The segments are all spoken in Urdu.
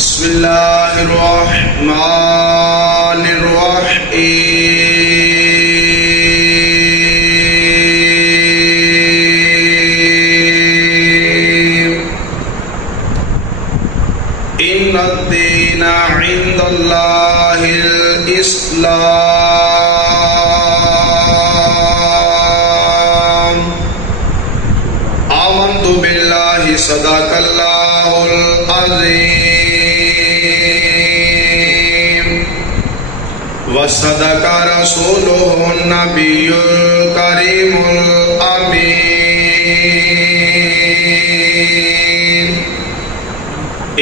بسم اللہ الرحمن الرحیم ان الدین عند اللہ الاسلام آمنت باللہ صدق اللہ العظیم وصدق رسوله النبی الکریم الامین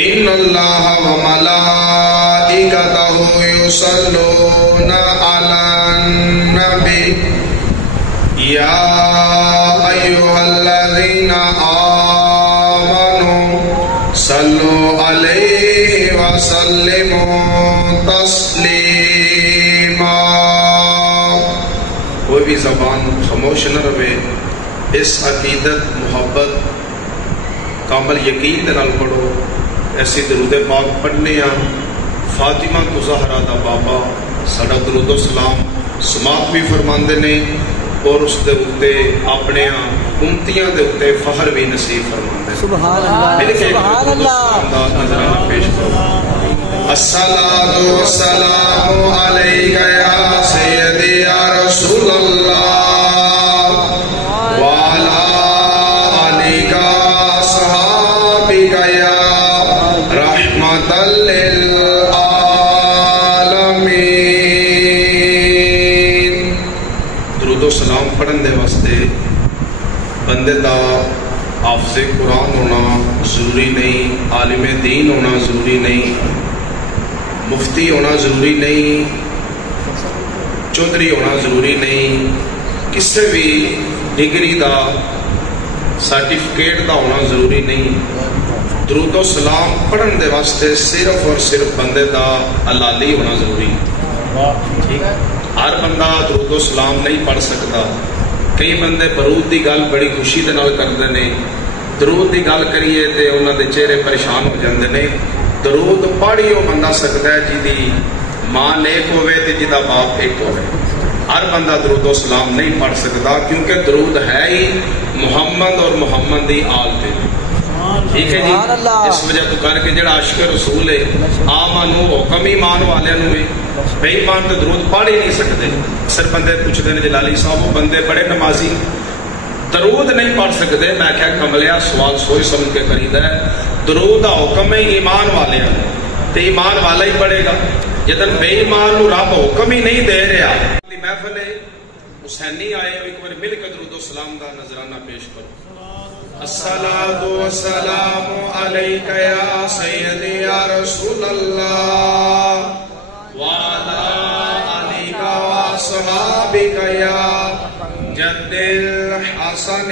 ان اللہ وملائکتہ یصلون علی النبی یا ایھا الذین آمنوا صلوا علیہ وسلموا تسلیما۔ کوئی بھی زبان خاموش نہ رہے، اس عقیدت محبت کامل یقین دے نال پڑھو۔ ایسی درود پاک پڑھنے ہاں فاطمہ تو زہرا دا بابا ساڈا درود و سلام سماعت بھی فرماندے نے اور اس دے اتے اپنے امتیاں دے اتے فخر بھی نصیب فرماندے۔ سبحان اللہ سبحان اللہ۔ نظرانہ پیش کرو۔ الصلاۃ والسلام علیک یا سیدی یا رسول اللہ وعلی آلک وصحابک یا رحمۃ للعالمین۔ درود و سلام پڑھن دے واسطے بندے دا حافظ قرآن ہونا ضروری نہیں، عالم دین ہونا ضروری نہیں، مفتی ہونا ضروری نہیں، چودھری ہونا ضروری نہیں، کسی بھی ڈگری دا سرٹیفکیٹ دا ہونا ضروری نہیں۔ درود و سلام پڑھن دے واسطے صرف اور صرف بندے دا حلالی ہونا ضروری۔ ہر بندہ درود و سلام نہیں پڑھ سکتا۔ کئی بندے درود دی گل بڑی خوشی دے نال کردے نے، درود دی گل کریے تے انہاں دے چہرے پریشان ہو جاندے نے۔ درود پڑھی وہ بندہ سکتا ہے جی دی ماں نیک ہوئے تے جدا باپ ایک ہوئے۔ ہر بندہ درود و سلام نہیں پڑھ سکتا کیونکہ درود ہے ہی محمد اور محمد دی آل پہ۔ ٹھیک ہے جی، اس وجہ تو کر کے جڑا عاشق رسول ہے آمنو حکم ایمان والے نوے بے ایمان تو درود پڑھ ہی نہیں سکتے۔ اکثر بندے پوچھتے ہیں جلالی صاحب وہ بندے بڑے نمازی درود نہیں پڑھ سکتے۔ میں کیا کملیا سوال سوچ سمجھ کے خریدا ہے۔ درود دا حکم ہے ایمان والے ہیں تے ایمان والا ہی پڑھے گا۔ جدن بے ایمان نو رب حکم ہی نہیں دے رہا۔ محفل حسینی آئے ایک بار مل کے درود و سلام دا نظرانہ پیش کرو۔ الصلاۃ والسلام علیک یا سیدی یا رسول اللہ وعلی آلک وصحابک یا جد الحسن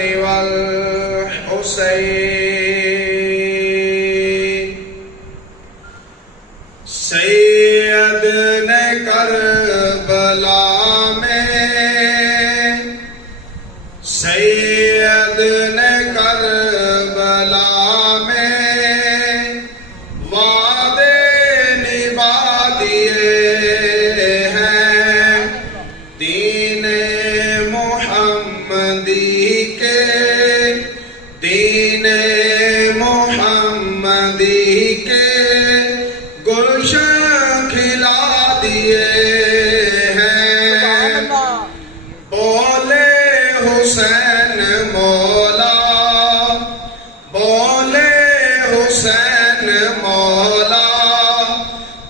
والحسین۔ سید نے کربلا میں سید نے کربلا میں وعدے نبھا دیے ہیں دین محمدی کے، دین محمدی کے گلشن کھلا دیے ہیں۔ بولے حسین مولا، بولے حسین مولا،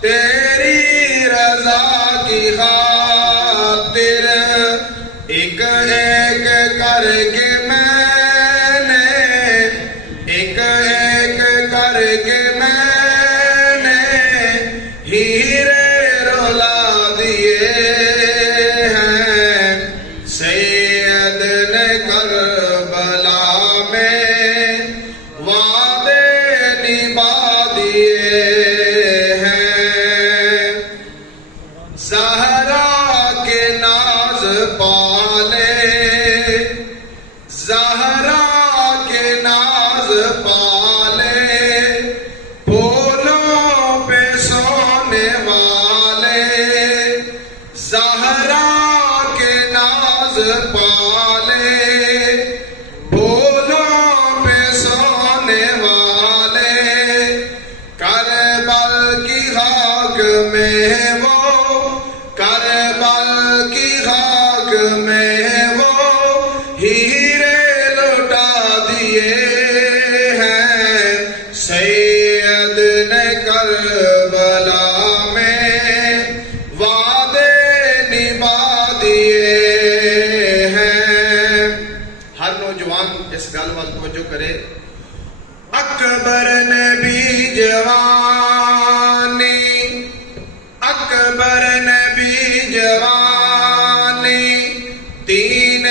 تیری رضا کی خاطر ایک ایک کر کے میں نے، ایک ایک کر کے میں نے ہیرے رولا دیے ہیں۔ سید نے کربلا میں وعدے نبھا دیے ہیں۔ زہرا کے ناز پالے، زہرا کے ناز پالے، پھولوں نماز پالے بھولوں پہ سونے والے کربل کی خاک میں وہ کربل کی خاک میں وہ ہیرے لوٹا دیے ہیں سید نے کربلا میں وعدے نبھا دیے ہیں. ہر نوجوان اس گل وال توجہ کرے. اکبر نے بھی جوانی اکبر نے بھی جوانی دین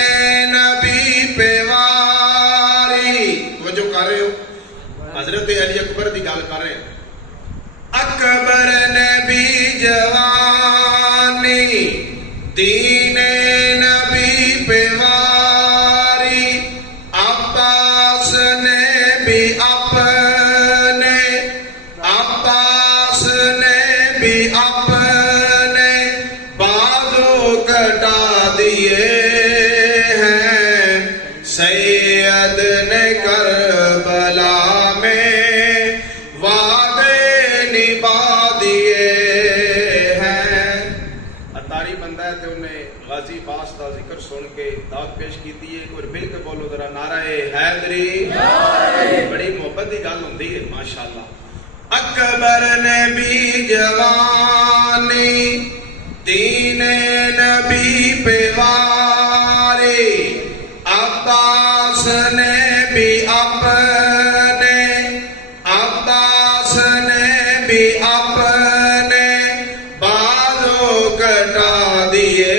نبی پہ واری. توجہ کر رہے ہو حضرت علی اکبر دی گل کر رہے ہیں. اکبر نے بھی جوانی دین نبی پہ واری عباس نے بھی اپنے عباس نے بھی اپنے بازو کٹا دیے ہیں سید نے کربلا میں وعدے نبھا دیے ہیں. اتاری بندہ ہے تو انہیں غازی باس کا ذکر سن کے داد پیش کی ہے. اور مل کے بولو ذرا نعرہ حیدری. بڑی محبت کی گل ہوتی ہے ماشاءاللہ. اکبر نے بھی جوانی دین نبی پہ واری عباس نے بھی اپنے عباس نے بھی اپنے بازو کٹا دیے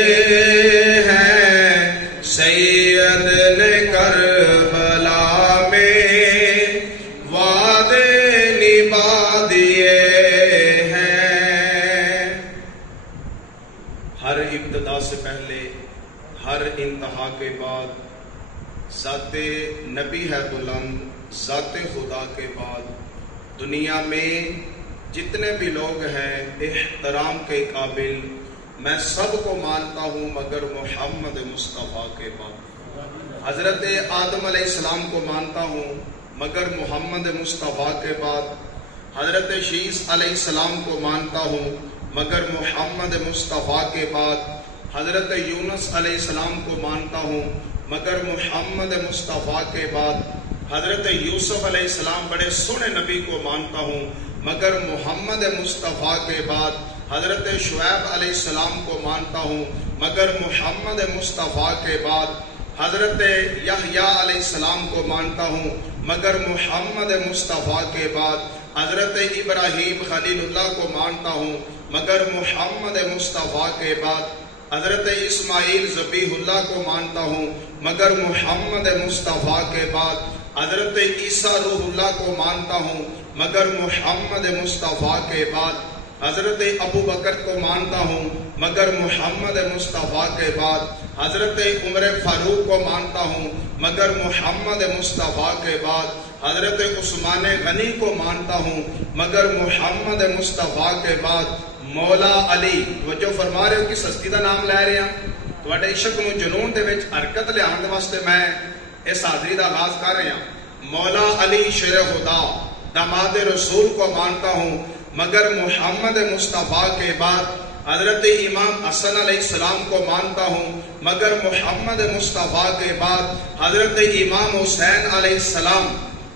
ہیں سید نے کربلا میں وعدے نبھا دیے ہیں. ہر ابتدا سے پہلے ہر انتہا کے بعد ذات نبی ہے بلند ذات خدا کے بعد دنیا میں جتنے بھی لوگ ہیں احترام کے قابل میں سب کو مانتا ہوں مگر محمد مصطفیٰ کے بعد. حضرت آدم علیہ السلام کو مانتا ہوں مگر محمد مصطفیٰ کے بعد. حضرت شیس علیہ السلام کو مانتا ہوں مگر محمد مصطفیٰ کے بعد. حضرت یونس علیہ السلام کو مانتا ہوں مگر محمد مصطفیٰ کے بعد. حضرت یوسف علیہ السلام بڑے سونے نبی کو مانتا ہوں مگر محمد مصطفیٰ کے بعد. حضرت شعیب علیہ السلام کو مانتا ہوں مگر محمد مصطفیٰ کے بعد. حضرت یحییٰ علیہ السلام کو مانتا ہوں مگر محمد مصطفیٰ کے بعد. حضرت ابراہیم خلیل اللہ کو مانتا ہوں مگر محمد مصطفیٰ کے بعد. حضرت اسماعیل ذبیح اللہ کو مانتا ہوں مگر محمد مصطفیٰ کے بعد. حضرت عیسیٰ روح اللہ کو مانتا ہوں مگر محمد مصطفیٰ کے بعد. حضرت ابو بکر کو مانتا ہوں مگر محمد مصطفیٰ کے بعد. حضرت عمر فاروق کو مانتا ہوں مگر محمد مصطفیٰ کے بعد. حضرت عثمان غنی کو مانتا ہوں مگر محمد مصطفیٰ کے بعد. مولا علی توجہ فرما رہے ہو کس ہستی کا نام لے رہے ہیں. تواڈے عشق نو جنون دے وچ حرکت لیاون دے واسطے میں اس حاضری دا آغاز کر رہے ہیں. مولا علی شیر خدا داماد رسول کو مانتا ہوں مگر محمد مصطفیٰ کے بعد. حضرت امام حسن علیہ السلام کو مانتا ہوں مگر محمد مصطفیٰ کے بعد. حضرت امام حسین علیہ السلام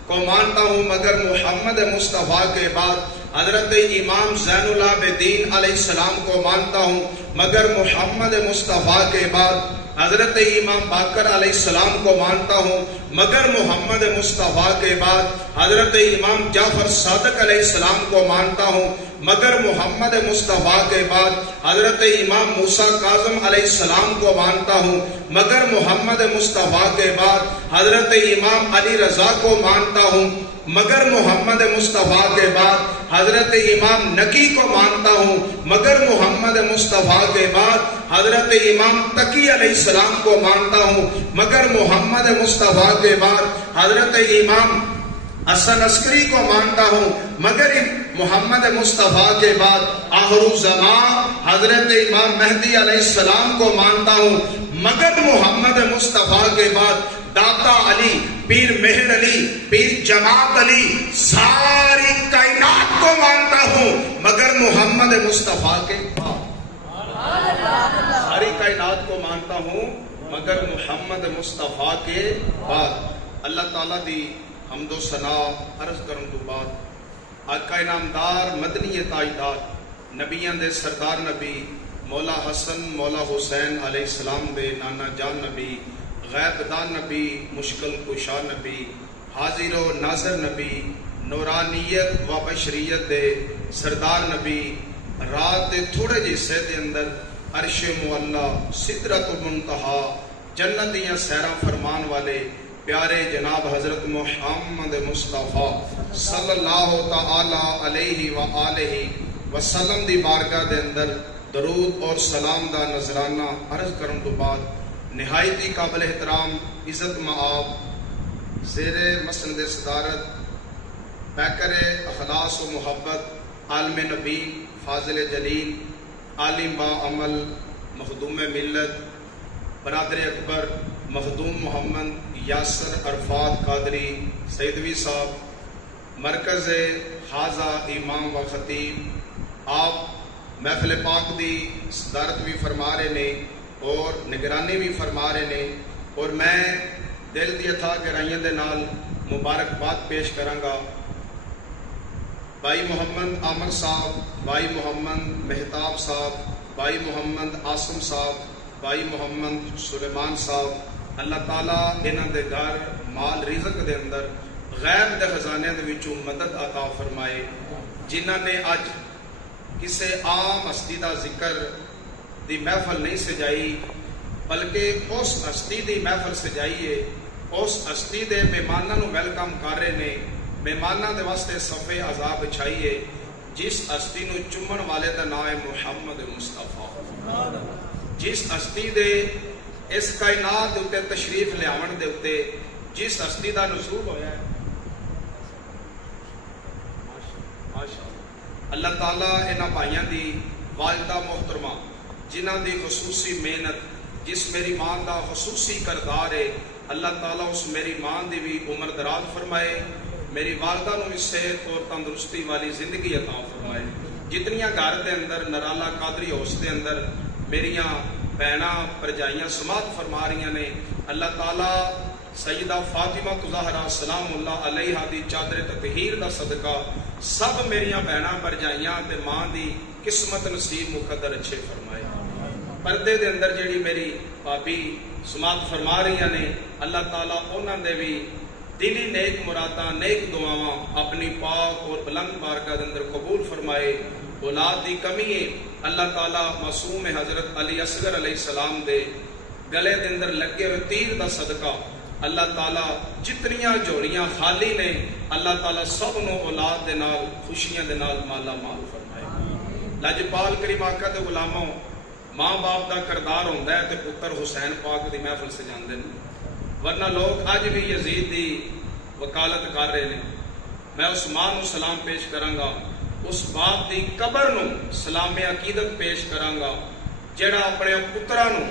کو مانتا ہوں مگر محمد مصطفیٰ کے بعد. حضرت امام زین العابدین علیہ السلام کو مانتا ہوں مگر محمد مصطفیٰ کے بعد. حضرت امام باقر علیہ السلام کو مانتا ہوں مگر محمد مصطفیٰ کے بعد. حضرت امام جعفر صادق علیہ السلام کو مانتا ہوں مگر محمد مصطفیٰ کے بعد. حضرت امام موسیٰ کاظم علیہ السلام کو مانتا ہوں مگر محمد مصطفیٰ کے بعد. حضرت امام علی رضا کو مانتا ہوں مگر محمد مصطفیٰ کے بعد. حضرت امام نقی کو مانتا ہوں مگر محمد مصطفیٰ کے بعد. حضرت امام تقی علیہ السلام کو مانتا ہوں مگر محمد مصطفیٰ کے بعد. حضرت امام حسن عسکری کو مانتا ہوں مگر محمد مصطفیٰ کے بعد آخر الزمان حضرت امام مہدی علیہ السلام کو مانتا ہوں، مگر محمد مصطفیٰ کے بعد داتا علی، پیر مہر علی، پیر جماعت علی، ساری کائنات کو مانتا ہوں، مگر محمد مصطفیٰ کے بعد ساری کائنات کو مانتا ہوں مگر محمد مصطفیٰ کے بعد۔ اللہ تعالیٰ دی حمد و ثنا عرض کرن تو بعد آقا انعامدار مدنی تاجدار نبیان دے سردار نبی مولا حسن مولا حسین علیہ السلام دے نانا جان نبی، غیب دان نبی، مشکل کشا نبی، حاضر و ناظر نبی، نورانیت و بشریت دے سردار نبی، رات دے تھوڑے جیسے دے اندر عرش معلا، سدرت منتہا، جنت دیاں سیرہ فرمان والے پیارے جناب حضرت محمد مصطفیٰ صلی اللہ تعالی علیہ وآلہ وسلم دی بارگاہ دے اندر درود اور سلام دا نذرانہ عرض کرن تو بعد نہایتی قابل احترام عزت مآب زیر مسند صدارت پیکر اخلاص و محبت عالم نبی فاضل جلیل عالم با عمل مخدوم ملت برادر اکبر مخدوم محمد یاسر عرفات قادری سیدوی صاحب مرکز حاضہ امام و خطیب، آپ محفل پاک دی صدارت بھی فرما رہے نے اور نگرانی بھی فرما رہے نے، اور میں دل دیا تھا گہرائیاں دے نال مبارکباد پیش کرانگا بھائی محمد عامر صاحب، بھائی محمد مہتاب صاحب، بھائی محمد عاصم صاحب، بھائی محمد سلیمان صاحب، اللہ تعالیٰ انہاں دے گھر مال رزق دے اندر غیب دے خزانے دے وچوں مدد عطا فرمائے، جنہاں نے اج کسے عام ہستی دا ذکر دی محفل نہیں سجائی بلکہ اس ہستی دی محفل سجائی ہے، اس ہستی دے مہماناں نو ویلکم کر رہے نے، مہماناں دے واسطے صفے عذاب بچھائیے، جس ہستی نو چومن والے دا نام ہے محمد مصطفیٰ، جس ہستی دے اس کائنات دے اتے تشریف لیاون دے اتے جس ہستی دا نزول ہویا ہے، اللہ تعالیٰ انہاں بھائیاں دی والدہ محترمہ جنہاں دی خصوصی محنت، جس میری ماں دا خصوصی کردار ہے، اللہ تعالیٰ اس میری ماں دی بھی عمر دراز فرمائے، میری والدہ نو بھی صحت اور تندرستی والی زندگی عطا فرمائے، جتنیاں گھر دے اندر نرالا قادری ہاؤس دے اندر میریاں بہناں پرجائیاں سماعت فرما رہی نے، اللہ تعالیٰ سیدہ فاطمہ زہرا سلام اللہ علیہ دی چادر تطہیر دا صدقہ سب میریاں بہناں پرجائیاں تے ماں دی قسمت نصیب مقدر اچھے فرمائے، پردے دے اندر جیڑی میری بھابی سماعت فرما رہی نے، اللہ تعالیٰ انہاں دے بھی دلی نیک مراداں نیک دعاواں اپنی پاک اور بلند بارگاہ دے اندر قبول فرمائے، اولاد دی کمی ہے، اللہ تعالیٰ معصوم حضرت علی اصغر علیہ السلام دے گلے دے اندر لگے ہوئے تیر دا صدقہ اللہ تعالیٰ جتنیاں جوڑیاں خالی نے اللہ تعالیٰ سب نو اولاد دے نال خوشیاں دے نال مالا مال فرمائے۔ لاجپال کریم آقا دے غلاموں، ماں باپ دا کردار ہوندا ہے تے پتر حسین پاک دی محفل سجاندے نے، ورنہ لوگ اج بھی یزید دی وکالت کر رہے ہیں۔ میں اس ماں نو سلام پیش کراں گا، اس باپ دی قبر نو سلام عقیدت پیش کراں گا جڑا اپنے پتراں نو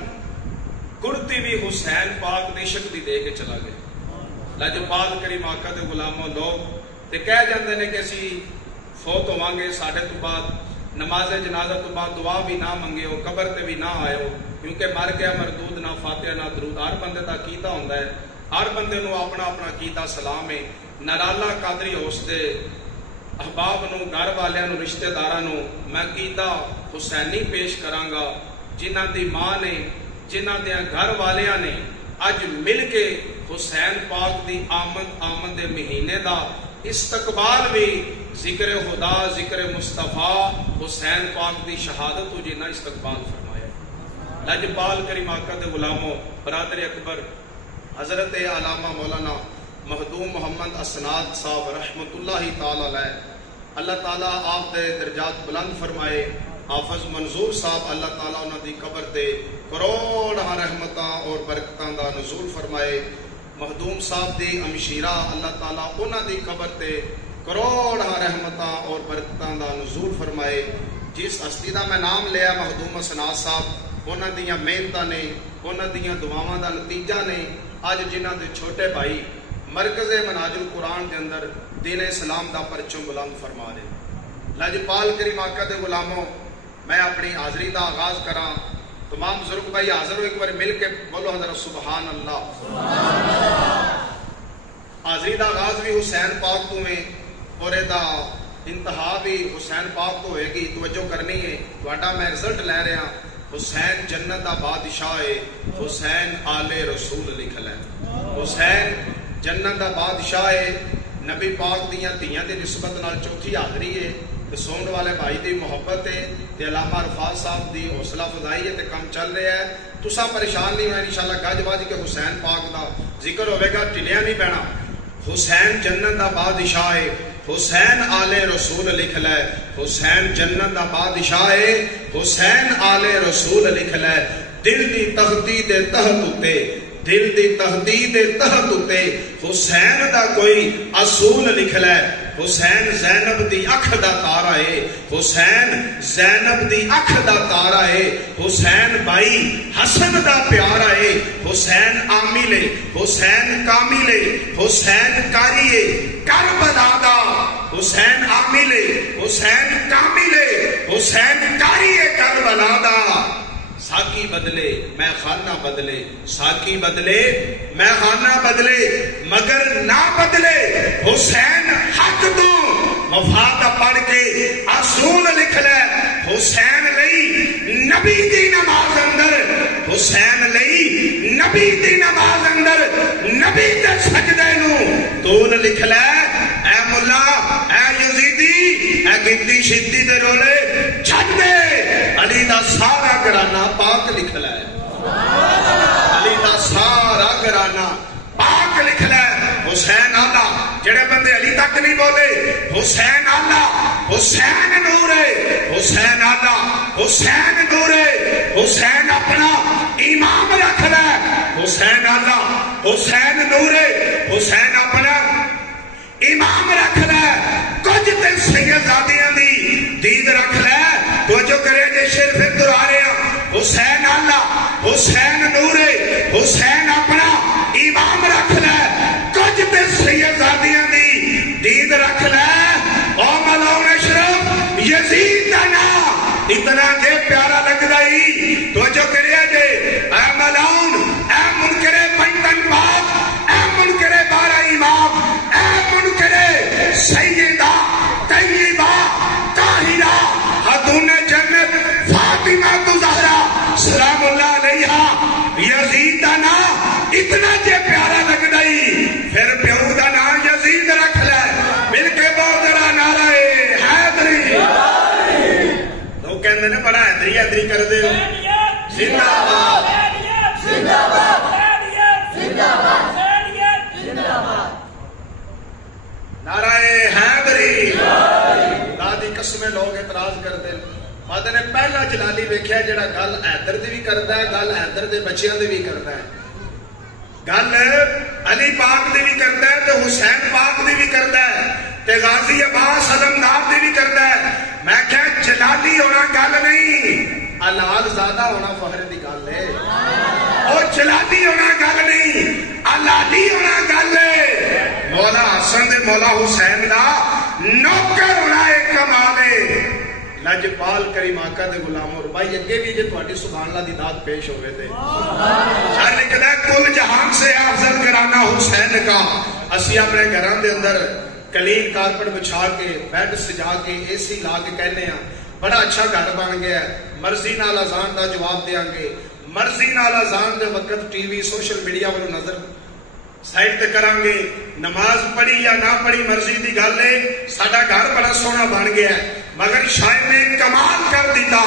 گڑتی بھی حسین پاک دی شکلی دے کے چلا گیا۔ لاجپال کریم آقا دے غلاموں، لوگ تے کہہ جاندے نے کہ اسی فوت ہوواں گے، ساڈے تو بعد نماز جنازہ تو بعد دعا بھی نہ منگے ہو، قبر تے بھی نہ آئے ہو، کیونکہ مر گیا مردود نہ فاتحہ نہ درود۔ ہر بندے دا عقیدہ ہوندا ہے، ہر بندے نو اپنا اپنا عقیدہ سلام ہے۔ نرالا قادری ہاؤس دے احباب نو، گھر والیاں نو، رشتہ داراں نو میں عقیدہ حسینی پیش کراں گا، جنہاں دی ماں نے، جنہاں دیاں گھر والیاں نے اج مل کے حسین پاک دی آمد دے مہینے دا استقبال بھی ذکر خدا، ذکر مصطفیٰ، حسین پاک دی شہادت ہو جنہ استقبال فرمایا۔ لاجپال کریم آقا دے غلاموں، برادر اکبر حضرت علامہ مولانا مخدوم محمد اسناد صاحب رحمت اللہ تعالی علیہ، اللہ تعالیٰ آپ دے درجات بلند فرمائے۔ حافظ منظور صاحب اللہ تعالیٰ انہاں دی قبر تے کروڑاں رحمتاں اور برکتاں دا نزول فرمائے۔ مخدوم صاحب دی امشیرہ اللہ تعالیٰ انہاں دی قبر تے کروڑ رحمتاں اور برکتاں دا نزول فرمائے. جس ہستی دا میں نام لیا مخدوم حسنات صاحب، انہاں دیاں محنتاں نے، انہاں دیاں دعاواں دا نتیجہ نے اج جنہاں دے چھوٹے بھائی مرکز منہاج القرآن دے اندر دین اسلام دا پرچم بلند فرما رہے. لاجپال کریم آقا دے غلاموں، میں اپنی حاضری دا آغاز کراں. تمام بزرگ بھائی حاضر ہو، ایک بار مل کے بولو حضرت سبحان اللہ. حاضری دا آغاز بھی حسین پاک تو ہے اور دا انتہا بھی حسین پاک تو ہوئے گی. توجہ کرنی ہے، تہاڈا میں رزلٹ لے رہا. حسین جنت دا بادشاہ ہے، حسین آل رسول لکھ لے. حسین جنت دا بادشاہ ہے، نبی پاک دیاں دھیاں دی نسبت نال چوتھی حاضری ہے. تے سون والے بھائی دی محبت ہے، تے علامہ عرفات صاحب دی حوصلہ افزائی ہے، تے کم چل رہا ہے. تساں پریشان نہیں ہونا، انشاءاللہ گج وج کے حسین پاک دا ذکر ہوئے گا، ٹلیا نہیں پینا. حسین جنت دا بادشاہ ہے، حسین آل رسول لکھ لے. حسین جنت دا بادشاہ ہے، حسین آل رسول لکھ لے. دل دی تختی دے تحت اتے، دل دی تختی دے تحت اتے حسین دا کوئی اصول لکھ لے. حسین زینب دی اکھ دا تارا ہے، حسین زینب دی اکھ دا تارا ہے. حسین بھائی حسن دا پیارا ہے، حسین عامل ہے، حسین کامل ہے، حسین کاری ہے کربلا دا. حسین عامل ہے، حسین کامل ہے، حسین کاری ہے کربلا دا. ساکی بدلے میں خانہ بدلے، ساکی بدلے میں خانہ بدلے، مگر نہ بدلے حسین حق تو. مفاد پڑھ کے اصول لکھ لے. حسین لئی نبی دی نماز اندر، حسین لئی نبی دی نماز اندر نبی دے سجدے نو طول لکھ لے. اے ملا اے یزیدی اے گدی شدی دے رولے چھڈ دے. علی دا سارا گھرانہ پاک لکھ لے. علی دا سارا گھرانہ پاک لکھ لے. حسین آلہ جڑے بندے علی تک نہیں بولے، حسین آلہ حسین نور ہے، حسین آلہ حسین نور ہے. حسین اپنا امام رکھ لے. حسین آلہ حسین نور ہے، حسین اپنا امام رکھ لے. کچھ تے سیدزادیاں دی دید رکھ لے. تو جو کرے جے شیر پھر دورا رہے ہیں. حسین اللہ حسین نور ہے، حسین اپنا امام رکھ لے. کچھ تے سیدزادیاں دی دید رکھ لے. او ملون اشرف یزید دا نا اتنا جے پیارا لگ دائی. تو جو کرے جے اے ملون اے منکرے پنجتن پاک، اے منکرے بارہ امام، اے منکرے سیدہ طیبہ طاہرہ خاتون جنت فاطمہ الزہرا سلام اللہ علیہا. یزید دا نا اتنا جے پیارا لگ دائی، پھر پیو دا نا یزید رکھ لے. مل کے بہت ذرا نعرہ حیدری. تو کہندے نے بڑا حیدری حیدری کر دے ہو. زندہ باد زندہ باد زندہ باد زندہ باد. نعرہ حیدری. دادی قسمیں لوگ اعتراض کرتے ہیں. مادہ نے پہلا جلالی ویکھیا جڑا گل حیدر دی بھی کردا ہے، گل حیدر دے بچیاں دی بھی کردا ہے، گل علی پاک دی بھی کردا ہے، تے حسین پاک دی بھی کردا ہے، تے غازی عباس علمدار دی بھی کردا ہے. میں کہ جلالی ہونا گل نہیں، علال زادہ ہونا فخر دی گل ہے. اور جلالی ہونا گل نہیں، علالی ہونا گل ہے. مولا حسن دے مولا حسین دا نوکر ہونا ایک کمال ہے. لاجپال کریم آقا دے غلاموں بھائی اگے بھی جے تہاڈی سبحان اللہ دی داد پیش ہوئے تھے. شاعر لکھدا ہے کل جہان سے افضل گھرانہ حسین کا. اسی اپنے گھراں دے اندر کلین کارپٹ بچھا کے بیڈ سجا کے اے سی لا کے کہنے ہیں بڑا اچھا گھر بن گیا ہے. مرضی نال اذان دا جواب دیاں گے، مرضی نال اذان دے وقت ٹی وی سوشل میڈیا والوں نظر سائڈ تے کران گے. نماز پڑھی یا نہ پڑھی مرضی دی گل ہے، ساڈا گھر بڑا سونا بن گیا ہے. مگر شاعر نے کمال کر دیتا.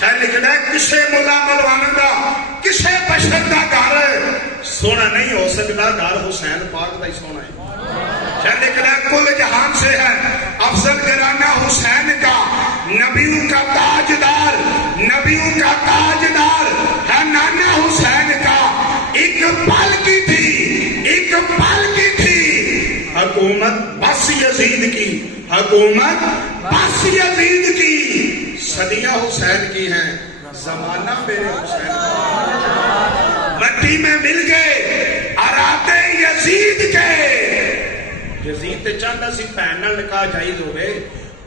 شاعر لکھنا ہے کسے ملا ملوان دا کسے بشر دا گھر سونا نہیں ہو سکتا، گھر حسین پاک دا ہی سونا ہے. شاعر لکھنا ہے کل جہان سے ہے افضل گھرانہ حسین کا، نبیوں کا تاجدار، نبیوں کا تاجدار ہے نانا حسین کا. ایک پل کی تھی، ایک پل کی تھی حکومت بس یزید کی، حکومت بس یزید کی، صدیاں حسین کی ہیں، زمانہ میرے حسین کا۔ مٹی میں مل گئے ارادے یزید کے، یزید تے چاہتا سی بہن نال نکاح جائز ہوئے،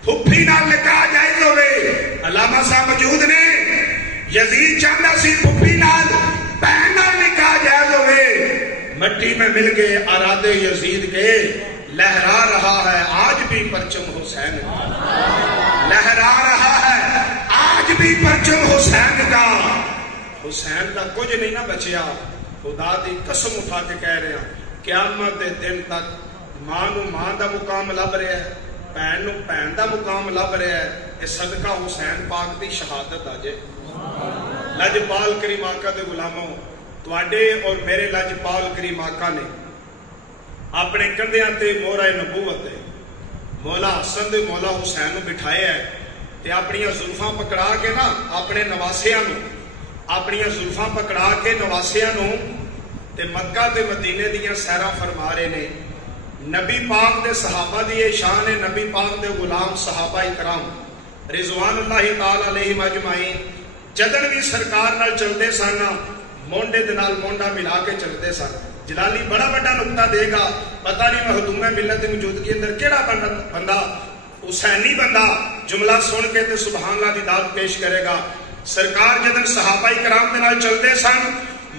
پھپھی نال نکاح جائز ہوئے۔ علامہ صاحب موجود نے، یزید چاہتا سی پھپھی نال بہن نال نکاح جائز ہوئے۔ مٹی میں مل گئے ارادے یزید کے، لہرا رہا ہے آج بھی پرچم حسین کا، لہرا رہا ہے آج بھی پرچم حسین کا۔ حسین کا کچھ نہیں نہ بچیا، خدا دی قسم اٹھا کے کہہ رہے ہیں قیامت دے دن تک ماں نو ماں دا مقام لب رہا ہے، بہن نو بہن دا مقام لب رہا ہے۔ یہ صدقہ حسین پاک دی شہادت آجے۔ لجپال کریم آقا دے غلاموں، تواڈے اور میرے لجپال کریم آقا نے اپنے کندھیاں تے مہر نبوت ہے، مولا حسن دے مولا حسین نو بٹھایا ہے تے اپنی زلفاں پکڑا کے نا اپنے نواسیاں نو، اپنی زلفاں پکڑا کے نواسیاں نو تے مکہ تے مدینے دیاں سیراں فرما رہے نے۔ نبی پاک دے صحابہ دی شان ہے، نبی پاک دے غلام صحابہ اکرام رضوان اللہ تعالی علیہم اجمعین جدن بھی سرکار نال چلتے سن مونڈے دے نال مونڈا ملا کے چلتے سن۔ جلالی بڑا بڑا نقطہ دے گا، پتہ نہیں مخدوم ملت موجودگی اندر کیڑا بندہ حسینی بندہ جملہ سن کے تے سبحان اللہ دی داد پیش کرے گا۔ سرکار جدن صحابہ کرام دے نال چلتے سن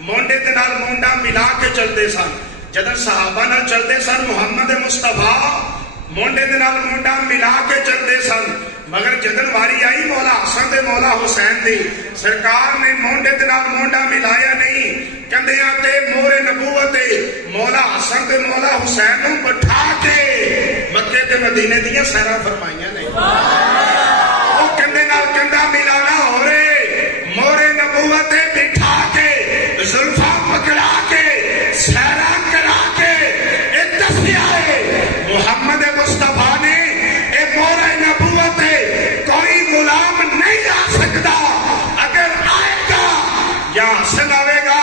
مونڈے دے نال مونڈا ملا کے چلتے سن، جدن صحابہ نال چلتے سن محمد مصطفیٰ مونڈے دے نال مونڈا ملا کے چلتے سن، مگر جدن واری آئی مولا حسن دے مولا حسین دی، سرکار نے مونڈے دے نال مونڈا ملایا نہیں، کندھیاں تے مہر نبوت مولا حسن دے مولا حسین نو بٹھا کے مکے تے مدینے دیاں سیراں فرمائیاں نے۔ او کندھے نال کندھا ملانا ہو رہے، مہر نبوت بٹھا کے زلفاں پکڑا کے سیراں کرا کے اے دسیا ہے محمد مصطفیٰ نے اے مہر نبوت کوئی غلام نہیں آ سکتا، اگر آئے گا یا حسن آئے گا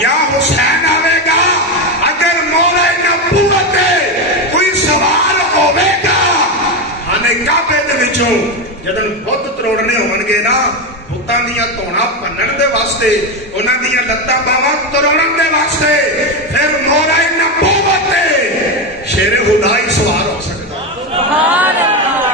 یا حسین آئے گا، اگر مہر نبوت کوئی سوال ہوئے گا ہانے کعبے دے وچوں جدن بت تروڑنے ہون گے نا بتاں دیاں توڑاں بنن دے واسطے، انہاں دیاں لتاں باواں تروڑن دے واسطے، پھر مہر نبوت شیر خدا ہی سوار ہو سکتا۔ سبحان اللہ،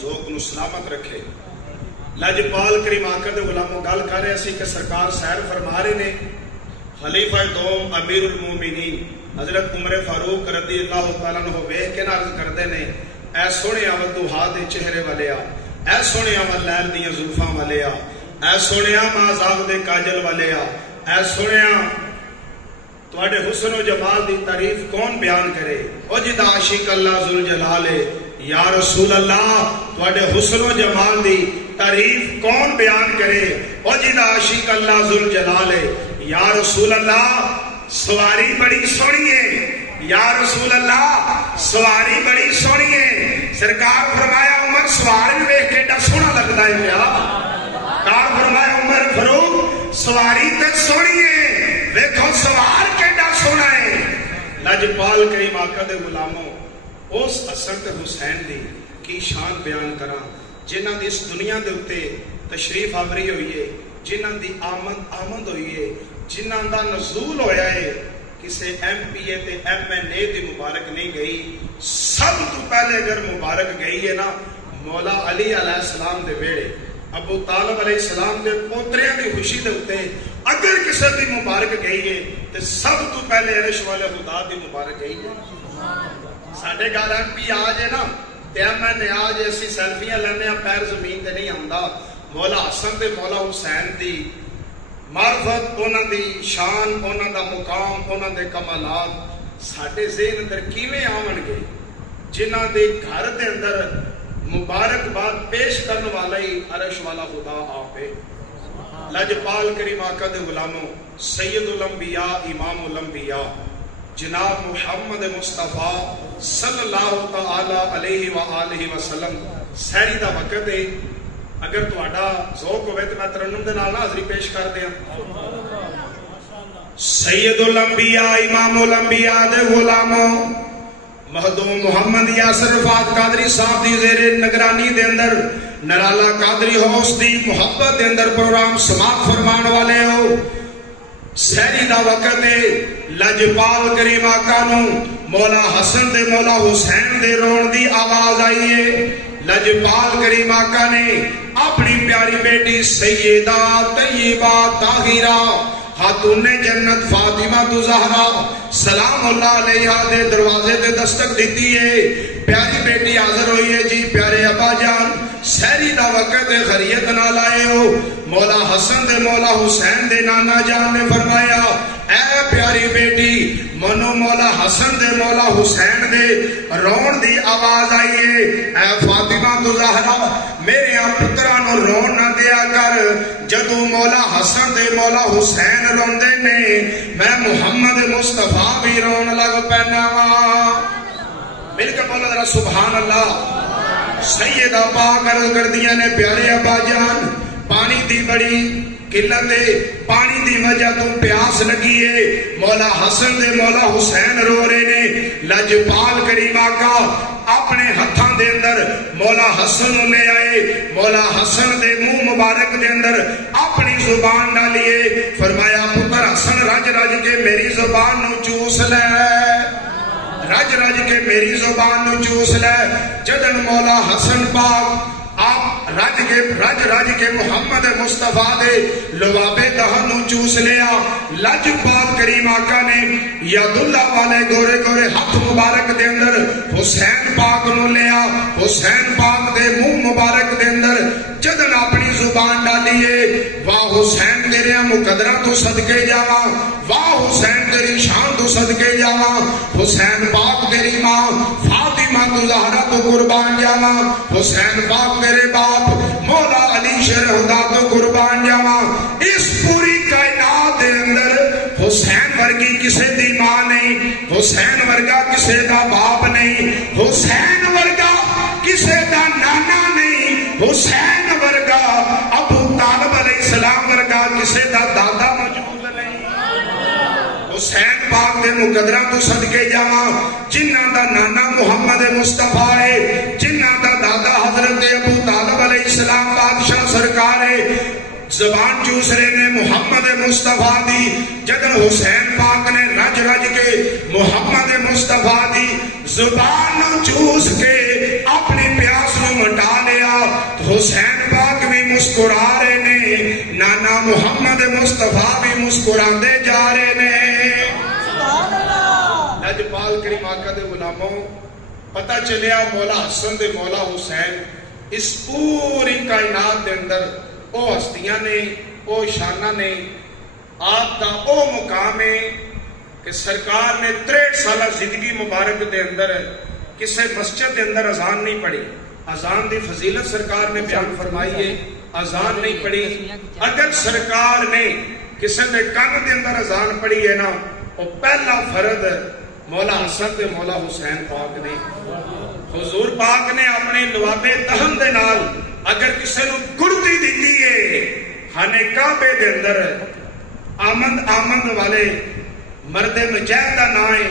ذوق نو سلامت رکھے۔ لجپال کریم آقا دے غلاموں گل کر رہے سی کہ سرکار سیر فرما رہے نے، خلیفہ دوم امیر المومنین حضرت عمر فاروق رضی اللہ تعالیٰ عنہ ویکھ کے عرض کردے نے اے سونے وا دوہا دے چہرے والے آ، اے سونے وا لیل دیاں زلفاں والے آ، اے سونے مازاغ دے کاجل والے آ، اے سونے تواڈے حسن و جمال دی تعریف کون بیان کرے؟ او جدا عاشق اللہ ذوالجلال ہے، یا رسول اللہ تواڈے حسن و جمال دی تعریف کون بیان کرے؟ او جدا عاشق اللہ ذوالجلال ہے، یا رسول اللہ سواری بڑی سونی ہے، یا رسول اللہ سواری بڑی سونی ہے۔ سرکار فرمایا عمر سواری ویکھ کے ڈا سونا لگدا ہے پیا، کار فرمایا عمر فاروق سواری تے سونی ہے، ویکھو سوار کیڈا سونا ہے۔ لجپال کریم آقا دے غلاموں، اس حسن تے حسین دی کی شان بیان کراں جنہاں دی اس دنیا دے اوتے تشریف آوری ہوئی ہے، جنہاں دی آمد ہوئی ہے، جنہاں دا نزول ہویا ہے، کسے ایم پی اے تے ایم این اے دی مبارک نہیں گئی، سب تو پہلے اگر مبارک گئی ہے نا مولا علی علیہ السلام دے ویڑے، ابو طالب علیہ السلام دے پوتریاں دی خوشی دے اوتے اگر کسی دی مبارک گئی ہے تے سب تو پہلے عرش والے خدا دی مبارک گئی ہے۔ ساڈے گھر ایم پی آ جائے نا تے ایم این اے آ جائے اسی سیلفیاں لینے پیر زمین تے نہیں آندا، مولا حسن تے مولا حسین دی معرفت، انہاں دی شان، انہاں دا مقام، انہاں دے کمالات ساڈے ذہن اندر کیویں آون گے جنہاں دے گھر دے اندر مبارکباد پیش کرنے والا ہی عرش والا خدا آپ ہے۔ لجپال کریم آقا دے غلاموں، سید الانبیاء امام الانبیاء جناب محمد مصطفیٰ صلی اللہ تعالی علیہ وآلہ وسلم سہری دا وقت ہے، اگر تہاڈا ذوق ہوئے تو میں ترنم دے نال حاضری پیش کر دیاں. سید الانبیاء امام الانبیاء دے غلاموں مخدوم محمد یاسر رفعت قادری صاحب دی زیر نگرانی دے اندر نرالا قادری ہاؤس دی محبت دے اندر پروگرام سماعت فرمان والے ہو. سہری دا وقت ہے. لجپال کریم آقا نو مولا حسن دے مولا حسین دے رون دی آواز آئی ہے. لجپال کریم آقا نے اپنی پیاری بیٹی سیدہ طیبہ طاہرہ خاتون جنت فاطمہ زہرا سلام اللہ علیہا دے دروازے تے دستک دیتی ہے. پیاری بیٹی حاضر ہوئی ہے. جی پیارے ابا جان سہری دا وقت خریت نہ لائے ہو. مولا حسن دے مولا حسین دے نانا جان نے فرمایا اے پیاری بیٹی منو مولا حسن دے مولا حسین دے رون دی آواز آئی ہے. اے فاطمہ زہرا میرے پترانو رون نہ دیا کر. جدو مولا حسن دے مولا حسین روندے نے میں محمد مصطفیٰ بھی رون لگ پینا وا. مل کے بولا ذرا سبحان اللہ. سیدہ پاک عرض کر دیا نے پیارے ابا جان پانی دی بڑی قلت ہے. پانی دی وجہ تو پیاس لگی ہے. مولا حسن دے مولا حسین رو رہے نے. لجپال کریم آقا اپنے ہتھاں دے اندر مولا حسن لے آئے. مولا حسن دے منہ مبارک دے اندر اپنی زبان ڈالیے. فرمایا پتر حسن رج رج کے میری زبان نو چوس لے. رج رج کے میری زبان نو چوس لے. جدن مولا حسن پاک آپ رج کے محمد مصطفیٰ دے لوابے دہن نو چوس لیا. لجپال کریم آقا نے ید اللہ والے گورے گورے ہاتھ مبارک دے اندر حسین پاک نو لیا. حسین پاک دے منہ مبارک دے اندر جدن اپنی زبان ڈالیے. واہ حسین تیرے مقدرہ تو صدقے جاواں. واہ حسین تیری شان تو صدقے جاواں. حسین پاک تیری ماں فاطمہ زہرا تو قربان جاواں. حسین پاک تیرے باپ مولا علی شیر خدا تو قربان جاواں. اس پوری کائنات دے اندر حسین ورگی کسے دی ماں نہیں. حسین ورگا کسے دا باپ نہیں. حسین ورگا کسے دا نانا نہیں. حسین ورگا ابو طالب علیہ السلام ورگا کسے دا دادا موجود نہیں. حسین پاک دے مقدرہ تو صدقے جاواں جنہ دا نانا محمد مصطفیٰ ہے. جنہ دا دادا حضرت ابو طالب علیہ السلام بادشاہ سرکار ہے. زبان چوس رہے نے محمد مصطفیٰ دی. جدن حسین پاک نے رج رج کے محمد مصطفیٰ دی زبان چوس کے اپنی پیاس نو مٹا لیا. حسین پاک بھی مسکرا رہے نے. نانا محمد مصطفیٰ بھی مسکرا دے جا رہے نے. لجپال کریم آقا دے غلاموں پتہ چلیا مولا حسن دے مولا حسین اس پوری کائنات دے اندر او ہستیاں نے او شانہ نے. آپ دا او مقام ہے کہ سرکار نے 63 سالہ زندگی مبارک دے اندر کسے مسجد دے اندر اذان نہیں پڑھی. اذان دی فضیلت سرکار نے بیان فرمائی ہے. اذان نہیں پڑھی. اگر سرکار نے کسے نے کان دے اندر اذان پڑھی ہے نا وہ پہلا فرد مولا حسن دے مولا حسین پاک نے. حضور پاک نے اپنے لوابے دہن دے نال اگر کسی نو گڑتی دیتی ہے خانے کعبے دے اندر آمد والے مرد مجاہد دا نام ہے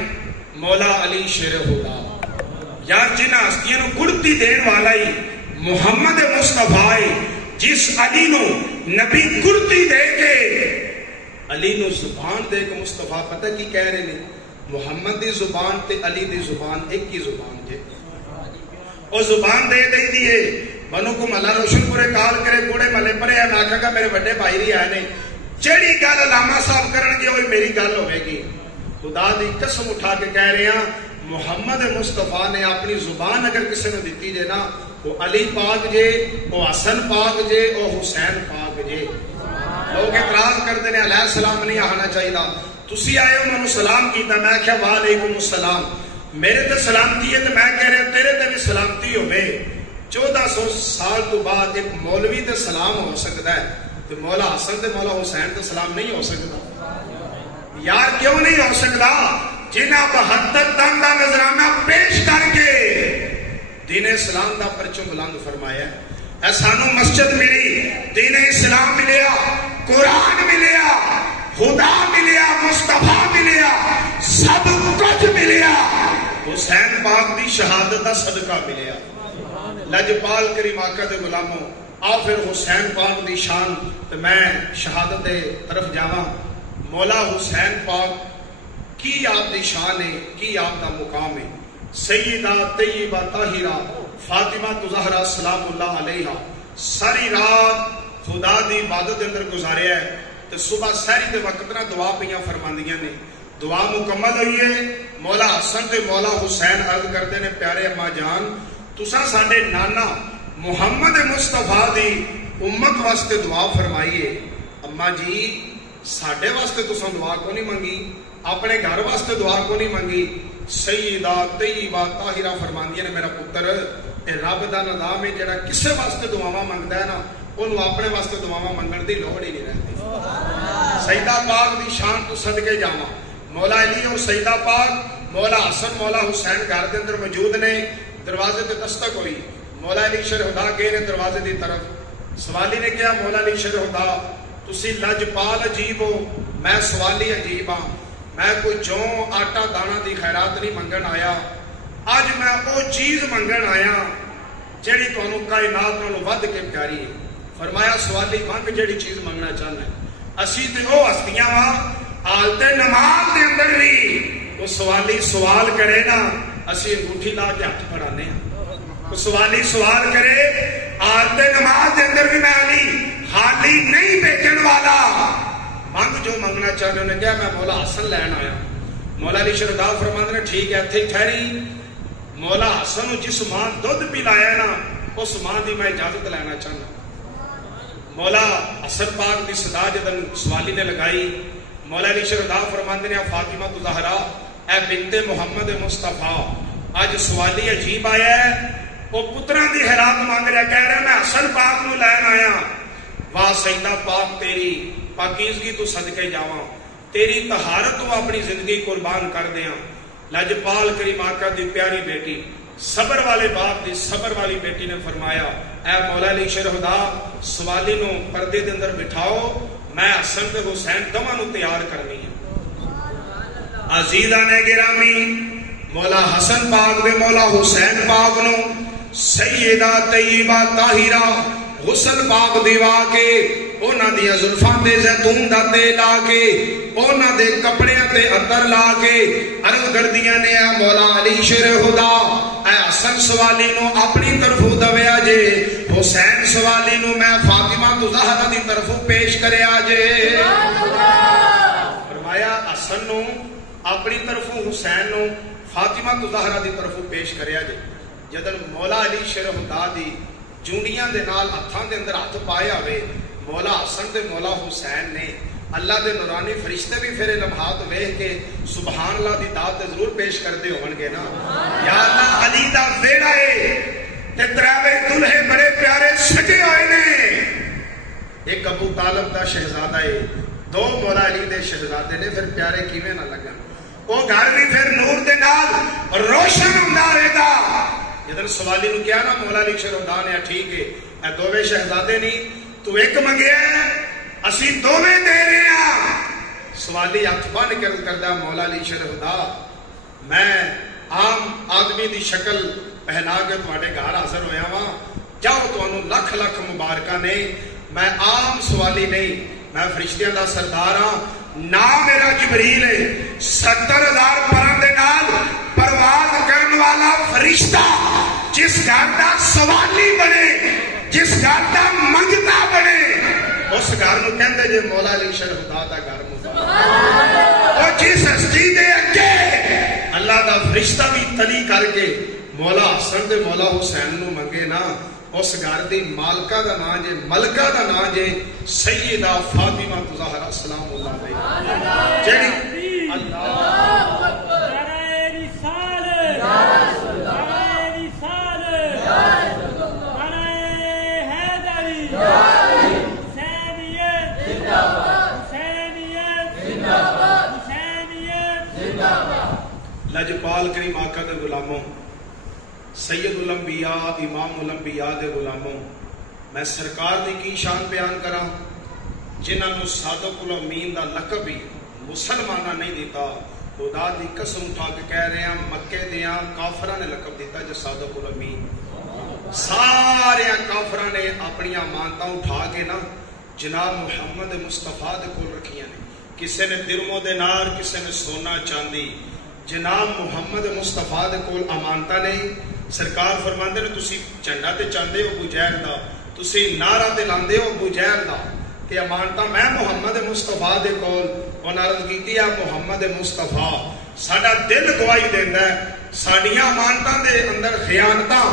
مولا علی شیر خدا. یار جنہ ہستیاں نو گڑتی دین والا ہی محمد مصطفیٰ ہے. جس علی نو نبی گڑتی دے کے علی نو زبان دے کے مصطفیٰ پتہ کی کہہ رہے ہیں محمد دی زبان تے علی دی زبان ایک ہی زبان جے. او زبان دے دے دیئے منو کو ملا روشن پورے کال کرے کوڑے ملے پرے ہے. میں کہا میرے بڑے بھائی رہی آئے نہیں جیڑی گل علامہ صاحب کرن گے وہی میری گل ہوئے گی. خدا دی قسم اٹھا کے کہہ رہے ہیں محمد مصطفیٰ نے اپنی زبان اگر کسی نے دیتی جے نا وہ علی پاک جے وہ حسن پاک جے وہ حسین پاک جے. لوگ اعتراض کرتے ہیں علیہ السلام نہیں آنا چاہیے. تسی آئے ہو میں سلام کیتا میں کہا وعلیکم السلام. میرے تے سلامتی ہے تو میں کہہ رہا تیرے تے بھی سلامتی ہوئے. 1400 سال تو بعد ایک مولوی تے سلام ہو سکتا ہے تو مولا حسن تے مولا حسین تے سلام نہیں ہو سکتا. یار کیوں نہیں ہو سکتا؟ جنہاں 72 دن دا نظرانہ پیش کر کے دین اسلام دا پرچم بلند فرمایا ہے. اے سانو مسجد ملی، دین اسلام ملیا، قرآن ملیا، خدا ملیا، مصطفیٰ ملیا، سب کچھ ملیا، حسین پاک دی شہادت دا صدقہ ملیا۔ لجپال کریم آقا دے غلاموں، آ پھر حسین پاک دی شان تے میں شہادت دے طرف جاواں۔ مولا حسین پاک کی آپ دی شان ہے، کی آپ دا مقام ہے۔ سیدہ طیبہ طاہرہ فاطمہ زہرا سلام اللہ علیہا ساری رات خدا دی عبادت دے اندر گزاریا ہے، تے صبح سحری دے وقت نہ دعا پیاں فرماندیاں نے۔ دعا مکمل ہوئی ہے، مولا حسن تے مولا حسین عرض کرتے نے پیارے اما جان تساں ساڈے نانا محمد مصطفیٰ دی امت واسطے دعا فرمائیے۔ اما جی ساڈے واسطے تساں دعا کو نہیں منگی، اپنے گھر واسطے دعا کو نہیں منگی۔ سیدہ طیبہ طاہرہ فرماندیاں نے میرا پتر اے رب دا نظام ہے جڑا کسے واسطے دعاواں منگدا ہے نا انہوں اپنے واسطے دعاواں منگن دی لوڑ ہی نہیں رہتی۔ سیدہ پاک دی شان تو صدقے جاواں، مولا علی اور سیدہ پاک مولا حسن مولا حسین گھر دے اندر موجود نے۔ دروازے تے دستک ہوئی، مولا علی شہدا گئے نے دروازے دی طرف۔ سوالی نے کہا مولا علی شہدا تسی لجپال عجیب ہو، میں سوالی عجیب ہاں، میں کوئی جوں آٹا دانا دی خیرات نہیں منگن آیا، اج میں وہ چیز منگن آیا جیڑی تانوں کائنات نالوں ود کے پیاری ہے۔ فرمایا سوالی منگ جیڑی چیز منگنا چاہنا ہے۔ اسی تے وہ ہستیاں وا حالت نماز دے اندر بھی وہ سوالی سوال کرے نا اسی انگوٹھی لا کے ہاتھ پڑھانے ہیں۔ وہ سوالی سوال کرے حالت نماز دے اندر بھی میں علی خالی نہیں بیچن والا، منگ جو منگنا چاہنے۔ انہیں کہا میں مولا حسن لین آیا۔ مولا علی شہدا فرماندے نے ٹھیک ہے اتھے ٹھہری، مولا حسن جس ماں دودھ پلایا نا اس ماں دی میں اجازت لینا چاہنا۔ مولا حسن پاک دی صدا جدن سوالی نے لگائی، مولا علی شہدا فرماندے نے فاطمہ زہرا اے بنت محمد مصطفیٰ اج سوالی عجیب آیا ہے، وہ پتراں دی خیرات مانگ رہا، کہہ رہا میں حسن پاک نو لین آیا۔ واہ سیدہ پاک تیری پاکیزگی تو صدقے جاواں، تیری طہارت تو اپنی زندگی قربان کر دیاں۔ لجپال کریم آقا دی پیاری بیٹی صبر والے باپ دی صبر والی بیٹی نے فرمایا اے مولا علی شہدا سوالی نو پردے دے اندر بٹھاؤ، میں حسن تے حسین دونوں نو تیار کرنی ہے۔ عزیزاں نے گرامی مولا حسن پاک دے مولا حسین پاک نو سیدہ طیبہ طاہرہ غسل پاک دیوا کے اونا دیا زلفاں تے زیتون دا تیل لا کے اونا دے کپڑے تے عطر لا کے عرض کردیاں نے اے مولا علی شیر خدا اے حسن سوالی نو اپنی طرفوں دویا جے، حسین سوالی نو میں فاطمہ زہرا دی طرفوں پیش کریا جے۔ فرمایا حسن نو اپنی طرفوں حسین نو فاطمہ زہرا دی طرفوں پیش کریا جے۔ جدن مولا علی شیر خدا دی جونڈیاں دے نال ہتھاں دے اندر ہاتھ پایا ہوئے مولا حسن تے مولا حسین نے اللہ دے نورانی فرشتے بھی پھر لمحات ویکھ کے سبحان اللہ دی داد تے ضرور پیش کردے ہون گے نا۔ یا اللہ علی دا ویڑا ہے تے تراوے دلہے بڑے پیارے سجے ہوئے نے، ایک ابو طالب دا شہزادہ ہے، دو مولا علی دے شہزادے نے، پھر پیارے کیویں نہ لگن، وہ گھر بھی پھر نور دے نال روشن ہوندا رہدا۔ جدن سوالی نو کیا نا مولا علی شہزادہ نے ٹھیک ہے اے دوویں شہزادے نہیں تو ایک منگیا ہے اسی دوویں دے رہے ہیں۔ سوالی ہاتھ بن کے کردا مولا علی شہزادہ میں عام آدمی دی شکل پہنا کے تواڈے گھر حاضر ہویا وا، جاؤ تانوں لکھ لکھ مبارکاں نے، میں عام سوالی نہیں، میں فرشتیاں دا سردار ہاں، نام میرا جبریل ہے، 70,000 پراں دے نال پرواز کرن والا فرشتہ جس گھر دا سوالی بنے، جس گھر دا منگتا بنے، اس گھر نو کہندے جے مولا علی شیر خدا دا گھر مبارک۔ اور جس ہستی دے اگے اللہ دا فرشتہ بھی تلی کر کے مولا حسن تے مولا حسین نو منگے نا، اس گھر دی مالکہ دا نام جے ملکہ دا نام جے سیدہ فاطمہ زہرا سلام اللہ علیہا، جیڑی اللہ لجپال کریم آقا دے غلاموں، سید الانبیاء امام الانبیاء دے غلاموں، میں سرکار دی کی شان بیان کراں جنہاں نو صادق الامین دا لقب ہی مسلمانہ نہیں دیتا. خدا دی قسم اٹھا کے کہہ رہے ہیں مکے دیاں کافراں نے لقب دیتا جو صادق الامین. سارے کافراں نے اپنی امانتاں اٹھا کے نا جناب محمد مصطفیٰ دے کول رکھیاں نے. کسے نے درم و دینار, کسے نے سونا چاندی. جناب محمد مصطفیٰ دے کول امانتاں نے. سرکار فرماندے نے تسی جھنڈا تے چاندے ہو ابو جہل دا, تسی نعرہ تے لاندے ہو ابو جہل دا, تے امانتاں میں محمد مصطفیٰ دے کول. انہاں عرض کیتی ہے محمد مصطفیٰ ساڈا دل گواہی دیندا ہے ساڈیاں امانتاں دے اندر خیانتاں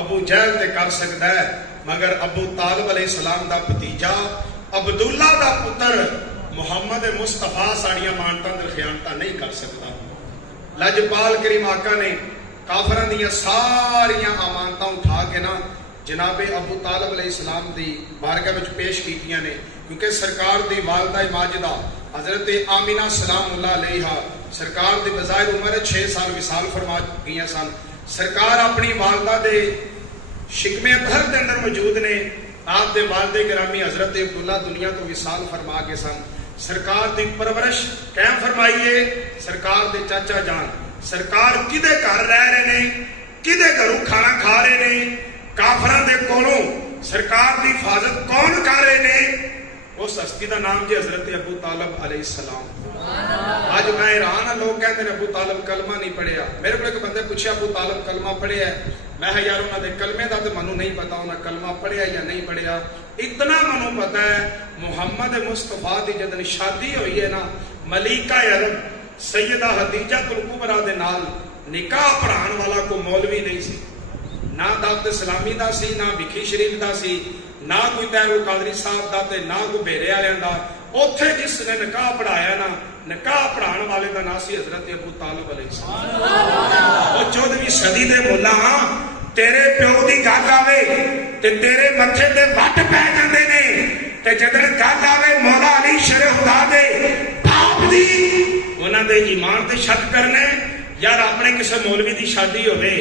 ابو جہل تے کر سکدا ہے, مگر ابو طالب علیہ السلام دا بھتیجا عبداللہ دا پتر محمد مصطفیٰ ساڈیاں امانتاں دے خیانتاں نہیں کر سکدا. لجپال کریم آقا نے کافراں دیاں ساریاں امانتاں اٹھا کے نا جناب ابو طالب علیہ السلام دی بارگاہ وچ پیش کیتیاں نے, کیونکہ سرکار دی والدہ ماجدہ حضرت آمینہ سلام اللہ علیہا سرکار دی بظاہر عمر 6 سال وصال فرما گئیاں سن. سرکار اپنی والدہ دے شکم اطہر دے اندر موجود نے. آپ دے والد گرامی حضرت عبداللہ دنیا تو وصال فرما کے سن. سرکار دی پرورش قائم فرمائیے. سرکار دے چاچا جان سرکار کدے گھر رہ رہے نے, کدے گھروں کھانا کھا رہے نے, کافراں دے کولوں سرکار دی حفاظت کون کر رہے نے؟ اس ہستی دا نام جی حضرت ابو طالب علیہ السلام. آج میں حیران ہاں, لوگ کہتے ہیں ابو طالب کلمہ نہیں پڑھیا. میرے کو ایک بندے پوچھا ابو طالب کلمہ پڑھیا ہے؟ میں یار انہوں نے کلمے دا تو منو نہیں پتا انہوں نے کلمہ پڑھیا یا نہیں پڑھیا. اتنا منو پتا ہے محمد مصطفیٰ دی جدن شادی ہوئی ہے نا ملیکہ عرب سیدہ خدیجہ الکبریٰ دے نال نکاح پڑھان والا کو مولوی نہیں سی, نہ دعوت اسلامی دا سی, نہ بکھی شریف دا سی, نہ کوئی تیرو قادری صاحب دا تے نہ کوئی بیرے والے دا. اوتھے جس نے نکاح پڑھایا نا نکاح پڑھان والے دا نام سی حضرت ابو طالب علیہ السلام. او 14ویں صدی دے مولا تیرے پیو دی گل آوے تے تیرے متھے تے وٹ پے جاندے نے, تے جدن گل آوے مولا علی شرع خدا دے باپ دی انہاں دے ایمان تے شک کرنے. یار اپنے کسے مولوی دی شادی ہوے,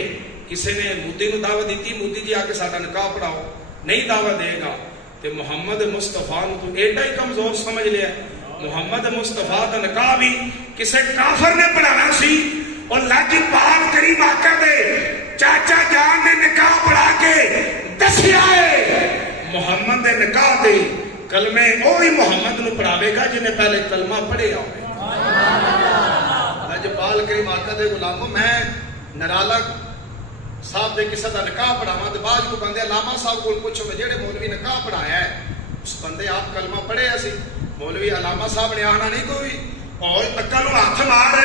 کسے نے مودی نو دعوت دیتی مودی جی آ کے ساڈا نکاح پڑھاؤ, نہیں دعوت دے گا. تے محمد مصطفیٰ نو تو ایڈا ہی کمزور سمجھ لیا. محمد مصطفیٰ دا نکاح بھی کسے کافر نے پڑھانا سی, اور لجپال کریم آقا دے چاچا جان نے نکاح پڑھا کے دسیا ہے محمد دے نکاح دے کلمے وہی محمد نو پڑھاوے گا جنہیں پہلے کلمہ پڑھیا ہوئے. لجپال کریم آقا دے غلاموں میں نرالا صاحب دے کسے دا نکاح پڑھاواں تے بعد کو بندے علامہ صاحب کول پوچھو کہ جڑے مولوی نکاح پڑھایا ہے اس بندے آپ کلمہ پڑھے سی؟ مولوی علامہ صاحب نے آنا نہیں کوئی, اور عقل ہاتھ مار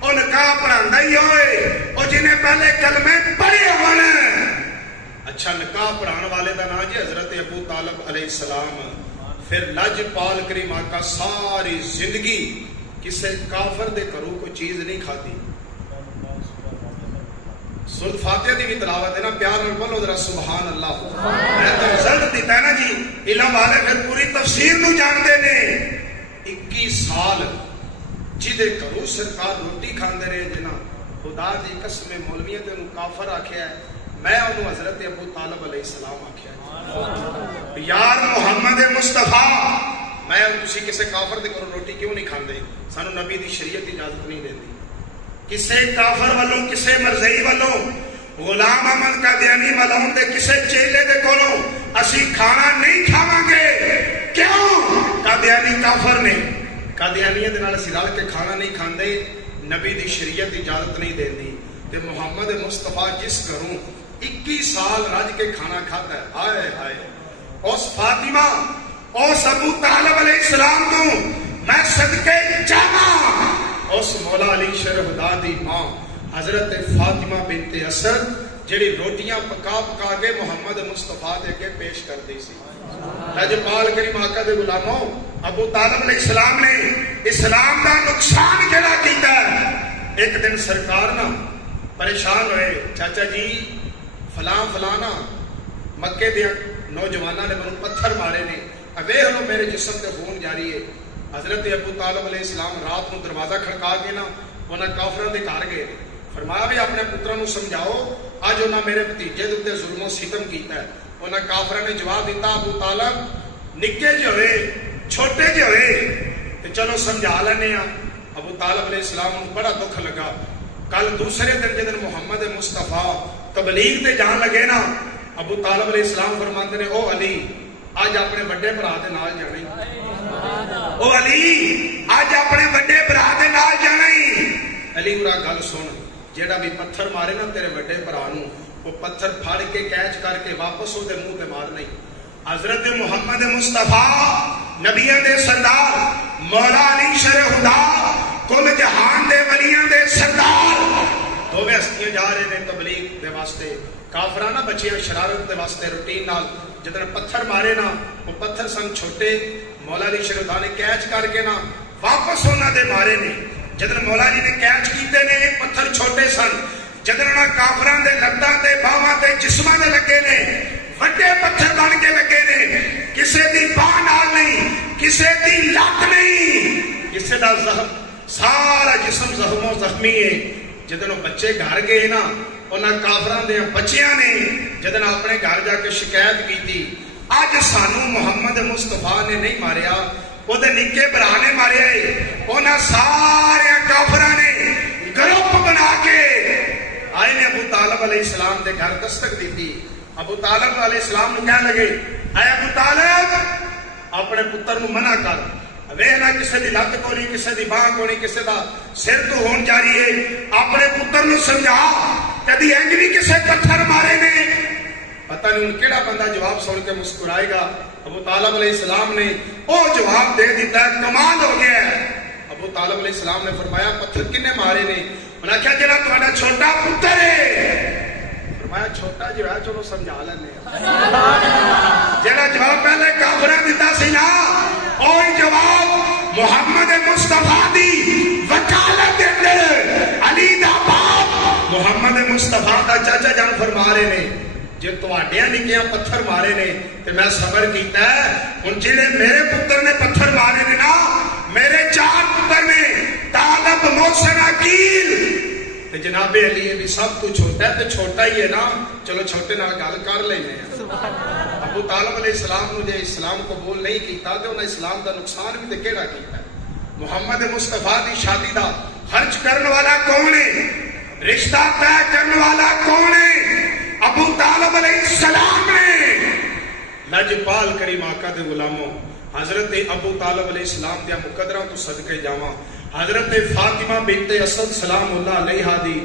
او نکاح پڑھاندا ہی ہوئے او جنہیں پہلے کلمے پڑھے ہون. اچھا نکاح پڑھان والے دا نام جی حضرت ابو طالب علیہ السلام. پھر لجپال کریم آقا ساری زندگی کسے کافر دے گھروں کوئی چیز نہیں کھاتی. سورۃ فاتحہ دی بھی تلاوت ہے نا, پیار نال بولو ذرا سبحان اللہ. میں تو رزلٹ دیتا ہے نا جی, علم والے پھر پوری تفسیر نو جانتے نے. 21 سال جدے گھروں سرکار روٹی کھاندے رہے جنا, خدا دی قسم مولویاں تے انہوں کافر آکھیا ہے, میں انہوں حضرت ابو طالب علیہ السلام آکھیا ہے. یار محمد مصطفیٰ میں تسی کسے کافر دے گھروں روٹی کیوں نہیں کھاندے؟ سانو نبی دی شریعت اجازت نہیں دیتی. کسے کافر والوں کسے مرزئی والوں غلام احمد قادیانی ملعون دے کسے چیلے دے کولوں اسی کھانا نہیں کھاواں گے. کیوں؟ قادیانی کافر نے, قادیانیت دے نال اسی رل کے کھانا نہیں کھاندے, نبی دی شریعت اجازت نہیں دیندی. تے محمد مصطفیٰ جس گھروں 21 سال رج کے کھانا کھاتا ہے, ہائے ہائے, اس فاطمہ اس ابو طالب علیہ السلام تو میں صدقے جاواں. اس مولا علی شرع خدا دی ماں حضرت فاطمہ بنت اسد جڑی روٹیاں پکا پکا کے محمد مصطفیٰ دے کے پیش کرتی سی. لجپال کریم آقا دے غلاموں ابو طالب علیہ السلام نے اسلام دا نقصان کیڑا کیتا ہے. ایک دن سرکار نا پریشان ہوئے, چاچا جی فلاں فلانا مکے دے نوجواناں نے مینوں پتھر مارے نے, ویکھ لو میرے جسم تے خون جاری ہے. حضرت ابو طالب علیہ السلام رات کو دروازہ کھڑکا کے نا انہاں کافراں دے گھر گئے, فرمایا بھی اپنے پتراں نوں سمجھاؤ اج انہاں میرے بھتیجے دے تے ظلم و ستم کیتا ہے. انہاں کافراں نے جواب دیتا ابو طالب نکے جو ہوئے چھوٹے جو ہوئے تے چلو سمجھا لینے ہاں. ابو طالب علیہ السلام کو بڑا دکھ لگا. کل دوسرے دن جدن محمد مصطفیٰ تبلیغ تے جان لگے نا ابو طالب علیہ السلام فرماندے نے او علی آج اپنے بڑے بھرا دے نال جانا. او علی آج اپنے بڑے بھرا دے نال جانا. علی برا گل سن جیڑا بھی پتھر مارے نا تیرے بڑے بھرا نو وہ پتھر پھاڑ کے کیچ کر کے واپس وہ منہ تے مار نہیں. حضرت محمد مصطفیٰ نبیوں دے سردار مولا علی شر خدا کل جہان دے ولیاں دے سردار دو ہستیاں جا رہے ہیں تبلیغ دے واسطے. کافرانہ بچیاں شرارت دے واسطے روٹین نال جدن پتھر مارے نا وہ پتھر سن چھوٹے مولا علی شر خدا نے کیچ کر کے نا واپس انہاں دے مارے نے. جدن مولا علی نے کیچ کیتے نے پتھر چھوٹے سن جدن انہاں کافران دے لتاں تے باواں تے جسماں دے لگے نے وڈے پتھر بن کے لگے نے. کسے دی باہ نال نہیں کسے دی لت نہیں کسے دا زخم سارا جسم زخموں زخمی ہے. جدن وہ بچے گھر گئے نا انہاں کافران دے بچیاں نے جدن اپنے گھر جا کے شکایت کی اج سانو محمد مصطفیٰ نے نہیں ماریا وہ دے نکے برا نے ماریا ہے. انہاں سارے کافراں نے گروپ بنا کے آئے نے ابو طالب علیہ السلام دے گھر دستک دیتی. ابو طالب علیہ السلام نے کہنے لگے اے ابو طالب اپنے پتر نو منع کر وینا کسے دی لت کو نہیں کسے دی باہ کو نہیں کسے دا سر تو ہون جاری ہے. اپنے پتر نو سمجھا کدی انج بھی کسے پتھر مارے نے. پتہ نہیں ان کیڑا بندہ جواب سن کے مسکرائے گا. ابو طالب علیہ السلام نے او جواب دے دیتا ہے کمال ہو گیا ہے. ابو طالب علیہ السلام نے فرمایا پتھر کنے مارے نے. انہاں کہا جڑا تہاڈا چھوٹا پتر ہے. فرمایا چھوٹا جو ہے چلو سمجھا لینے جڑا جواب پہلے کافراں دیتا سی نا اوہی جواب محمد مصطفیٰ دی وکالت دے اندر علی دا باپ محمد مصطفیٰ دا چاچا جان فرما رہے نے جے تواڈیاں نکیاں پتھر مارے نے تے میں صبر کیتا ہے. ہن جڑے میرے پتر نے پتھر مارے نے نا میرے 4 پتر نے طالب محسن عقیل تے جناب علی بھی سب کچھ چھوٹا ہے تے چھوٹا ہی ہے نا چلو چھوٹے نال گل کر لینے. ابو طالب علیہ السلام نے جے اسلام قبول نہیں کیتا تے انہاں اسلام دا نقصان بھی تے کیڑا کیتا. محمد مصطفیٰ دی شادی دا خرچ کرنے والا کون ہے رشتہ طے کرنے والا کون ہے ابو طالب علیہ السلام نے. لجپال کریم آقا دے غلاموں حضرت ابو طالب علیہ السلام دیا مقدرہ تو صدقے جاواں حضرت فاطمہ بنت اسد سلام اللہ علیہا دی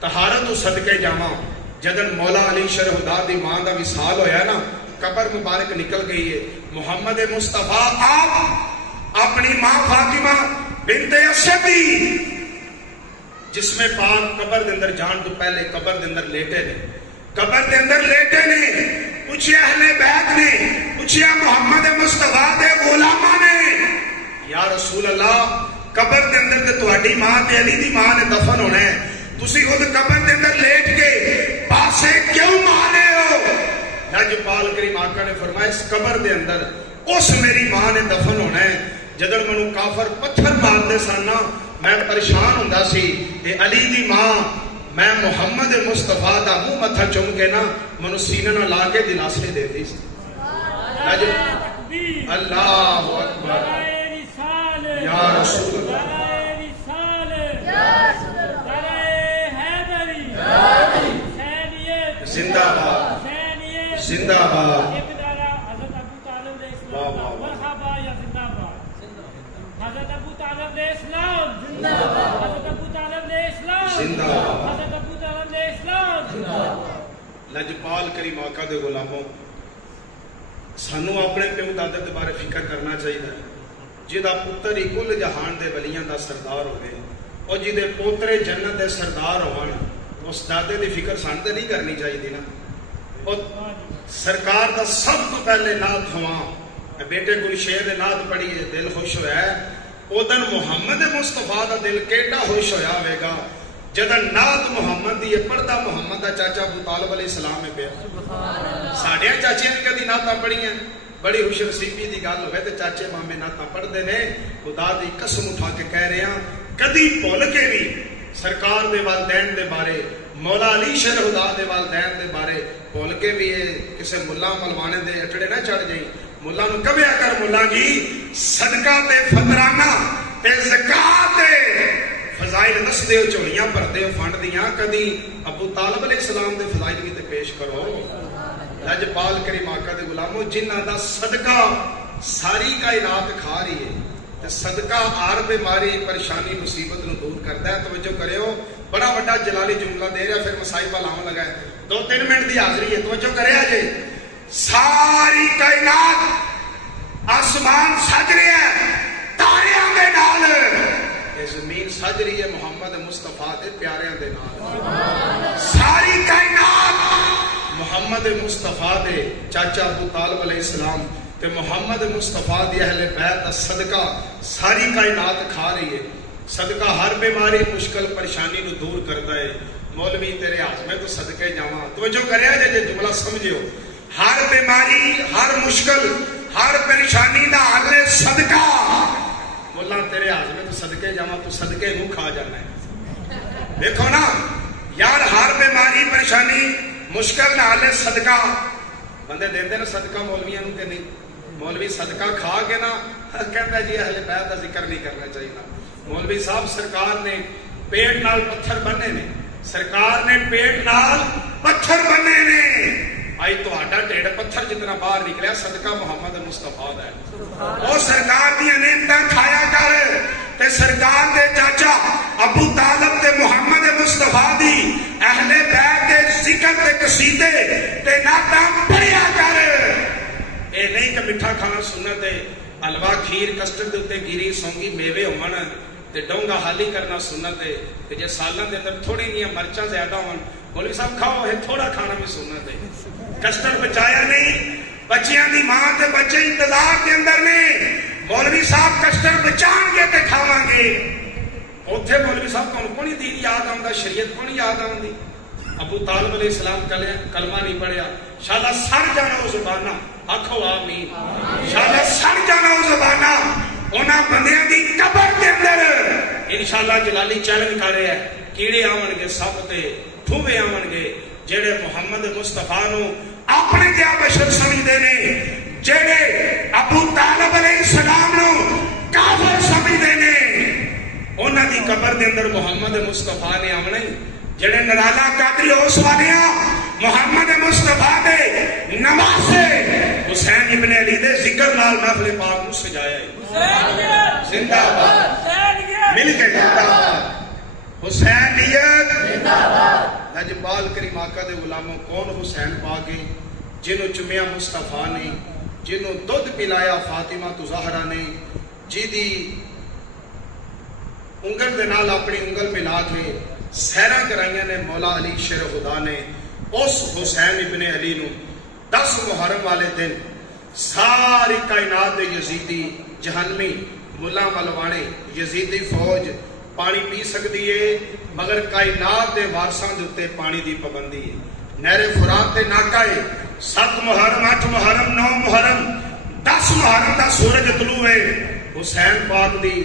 طہارت تو صدقے جاواں. جدن مولا علی شر خدا دی ماں دا وصال ہویا نا قبر مبارک نکل گئی ہے. محمد مصطفیٰ آپ اپنی ماں فاطمہ بنت اسد دی جس میں پاک قبر دے اندر جان تو پہلے قبر دے اندر لیٹے نے قبر دے اندر لیٹے نے پوچھے اہل بیت نے پوچھے محمد مصطفیٰ دے غلاماں نے یا رسول اللہ قبر دے اندر تے تہاڈی ماں تے علی دی ماں نے دفن ہونا ہے تسی خود قبر دے اندر لیٹ کے پاسے کیوں مارے ہو. لجپال کریم آقا نے فرمایا اس قبر دے اندر اس میری ماں نے دفن ہونا ہے. جدن منو کافر پتھر مارتے سن میں پریشان ہوندا سی اے علی دی ماں میں محمد مصطفیٰ دا منہ متھا چوم کے نا منو سینے نہ لا کے دلاسے دیتی سی. اللہ اکبر یا رسول اللہ زندہ باد زندہ باد. لجپال کریم آقا دے غلاموں سانو اپنے پیو دادے دے بارے فکر کرنا چاہیے جہاں پتر ہی کل جہان دے ولیاں دا سردار ہوئے اور جہاں پوترے جنت دے سردار ہون اس دادے دی فکر سان تے نہیں کرنی چاہیے نا. اور سرکار دا سب تو پہلے نعت ہوا بیٹے گلشیر دے نعت پڑھیے دل خوش ہوا ہے ادن محمد مصطفیٰ دا دل کیڈا خوش ہویا ہوئے گا جدن نعت محمد دی پڑھدا محمد دا چاچا ابو طالب علیہ السلام میں پیا. ساڈیاں چاچیاں نے کدی نعتاں پڑھیاں بڑی خوش نصیبی دی گل ہوئے تے چاچے مامے نعتاں پڑھدے نے. خدا دی قسم اٹھا کے کہہ رہے ہیں کدی بھول کے بھی سرکار دے والدین دے بارے مولا علی شیر خدا دے والدین دے بارے بول کے بھی کسے ملا ملوانے دے اٹھڑے نہ چڑھ جائیں. ملا نو کبھیا کر ملا جی صدقہ تے فطرانہ تے زکات تے فضائل دس دیو چوڑیاں بھر دیو فنڈ دیاں کدی ابو طالب علیہ السلام دے فضائل بھی تے پیش کرو. لجپال کریم آقا دے غلاموں جنہ دا صدقہ ساری کائنات کھا رہی ہے تے صدقہ ہر بیماری پریشانی مصیبت نو دور کرتا ہے. توجہ کریو بڑا بڑا جلالی جملہ دے رہا پھر مسائل پہ لاؤں لگا ہے 2-3 منٹ دی حاضری ہے. توجہ کرے جے ساری کائنات آسمان سج رہا ہے تاریاں دے نال زمین سج رہی ہے محمد مصطفیٰ دے پیاریاں دے نال. ساری کائنات محمد مصطفیٰ دے چاچا ابو طالب علیہ السلام تے محمد مصطفیٰ دی اہل بیت دا صدقہ ساری کائنات کھا رہی ہے. صدقہ ہر بیماری مشکل پریشانی نو دور کرتا ہے. مولوی تیرے ہاتھ تو صدقے جاواں. توجہ کریا جے جملہ سمجھو ہر بیماری ہر مشکل ہر پریشانی دا حل صدقہ. مولا تیرے ہاتھ تو صدقے جاواں تو صدقے نو کھا جانا ہے. دیکھو نا یار ہر بیماری پریشانی مشکل دا حل صدقہ. بندے دیندے نا صدقہ مولویاں نو کہ نہیں. مولوی صدقہ کھا کے نا کہتا جی اہل بیت کا ذکر نہیں کرنا چاہیے. مولوی صاحب سرکار نے پیٹ نال پتھر بننے نے. سرکار نے پیٹ نال پتھر بننے نے. آئی تو آڈا ٹیڑ پتھر جتنا باہر نکلیا صدقہ محمد مصطفیٰ دا ہے. وہ سرکار دی نعمتاں کھایا کر تے سرکار دے چاچا ابو طالب تے محمد مصطفیٰ دی اہل بیت دے ذکر تے قصیدے تے نعتاں پڑھیا کر. اے نہیں کہ میٹھا کھانا سنت ہے. حلوا کھیر کسٹرڈ دے اوتے گیری سونگی میوے ہون تے ڈونگا حالی کرنا سنت ہے. تے جے سالن دے اندر تھوڑی جیاں مرچاں زیادہ ہون مولوی صاحب کھاؤ ہے تھوڑا کھانا بھی سنت ہے. کسٹرڈ بچایا نہیں بچیاں دی ماں تے بچے انتظار دے اندر نے. مولوی صاحب کسٹرڈ بچان گے تے کھاواں گے. اوتھے مولوی صاحب کون دین یاد آوندا شریعت کون یاد آوندی. ابو طالب علیہ السلام کلمہ نہیں پڑھیا شالا سڑ جانا وہ زبانہ. آکھو آمین. شالا سڑ جانا وہ زبانہ. انہاں بندیاں دی قبر دے اندر انشاءاللہ جلالی چیلنج کر رہا ہے کیڑے آون گے سب تے ٹھوے آون گے جڑے محمد مصطفیٰ نو اپنے جا بشر سمجھدے نے. جڑے ابو طالب علیہ السلام نو کافر سمجھدے نے انہاں دی قبر دے اندر محمد مصطفیٰ نے آونا ہی. جڑے نرالا قادری اس والیاں محمد مصطفیٰ دے نواسے حسین ابن علی دے ذکر نال محفل پاک نو سجایا ہے. زندہ باد مل کے زندہ باد حسینیت زندہ باد. لجپال کریم آقا دے غلاموں کون حسین پاک ہے جنہوں چمیا مصطفیٰ نے جنہوں دودھ پلایا فاطمہ تو زہرا نے جی دی انگل دے نال اپنی انگل ملا کے سیرہ کرائیاں نے مولا علی شیر خدا نے. اس حسین ابن علی نو 10 محرم والے دن ساری کائنات دے یزیدی جہنمی ملا ملوانے یزیدی فوج پانی پی سکتی ہے مگر کائنات دے وارثاں دے اوتے پانی دی پابندی ہے. نہر فرات تے ناکا ہے 7 محرم 8 محرم 9 محرم 10 محرم دا سورج طلوع ہے. حسین پاک دی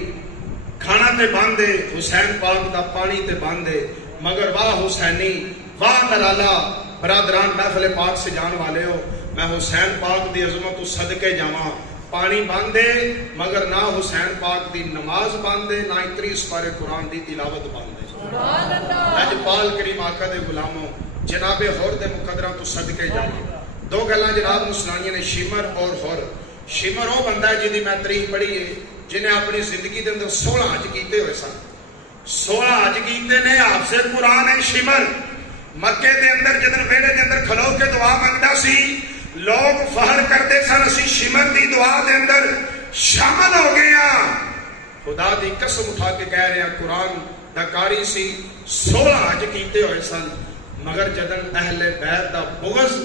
کھانا تے باندھے حسین پاک دا پانی تے باندھے. مگر واہ حسینی واہ نرالا برادران محفل پاک سے جان والے ہو میں حسین پاک دی عظمت صدقے جاواں. پانی باندھے مگر نہ حسین پاک دی نماز باندھے نہ اتری سپارے قرآن دی تلاوت باندھے. لجپال کریم آقا دے غلاموں جناب حور دے مقدرہ تو صدقے جاواں. 2 گلاں جناب مسلمانیاں نے شمر اور حور. شمر وہ بندہ ہے جی میں تاریخ پڑھی ہے جنہیں اپنی زندگی دے اندر 16 حج کیتے ہوئے سن. 16 حج کیتے نے حافظ قرآن ہے شمر. مکے دے اندر جدن ویڑے دے اندر کھلو کے دعا منگدا سی لوگ فخر کرتے سن اسی شمر دی دعا دے اندر شامل ہو گئے ہیں. خدا دی قسم اٹھا کے کہہ رہے ہیں قرآن دا قاری سی 16 حج کیتے ہوئے سن مگر جدن اہل بیت دا بغض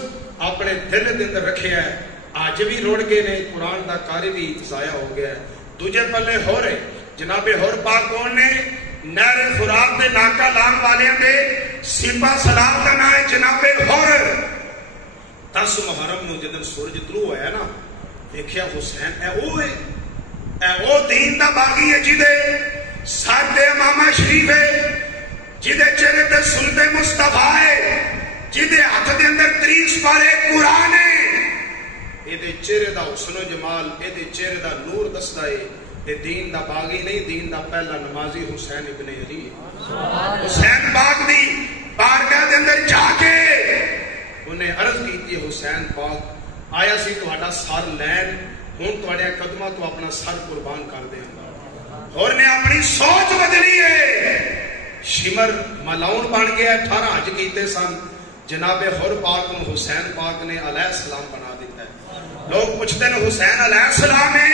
اپنے دل دے اندر رکھیا ہے آج بھی روڑ گئے نے. قرآن دا قاری بھی ضائع ہو گیا ہے. دوجے پلے ہو رہے جناب ہور پاک کون نے نہر فرات دے ناکا لان والیاں دے سپاہ سلام دا نام ہے جناب ہور. 10 محرم نو جدن سورج طلوع ہویا نا دیکھیا حسین اے او دین دا باغی ہے جی دے ساتھ دے امامہ شریف ہے جدے چہرے تے سنتے مصطفیٰ ہے، جدے ہاتھ دے اندر 30 پارے قرآن ہے، اے دے چہرے دا حسن و جمال، اے دے چہرے دا نور دسدا ہے، اے دین دا باغی نہیں، دین دا پہلا نمازی حسین ابن علی ہے۔ حسین پاک دی بارگاہ دے اندر جا کے انہیں عرض کیتی، حسین پاک آیا سی تہاڈا سر لین، ہن تہاڈے قدماں تو اپنا سر قربان کر دیاں گا۔ اور نے اپنی سوچ بدلی ہے، شمر ملاؤن بن گیا، 18 حج کیتے سن، جناب حر پاک نو حسین پاک نے علیہ السلام بنا دیتا ہے۔ لوگ پوچھتے ہیں حسین علیہ السلام ہے،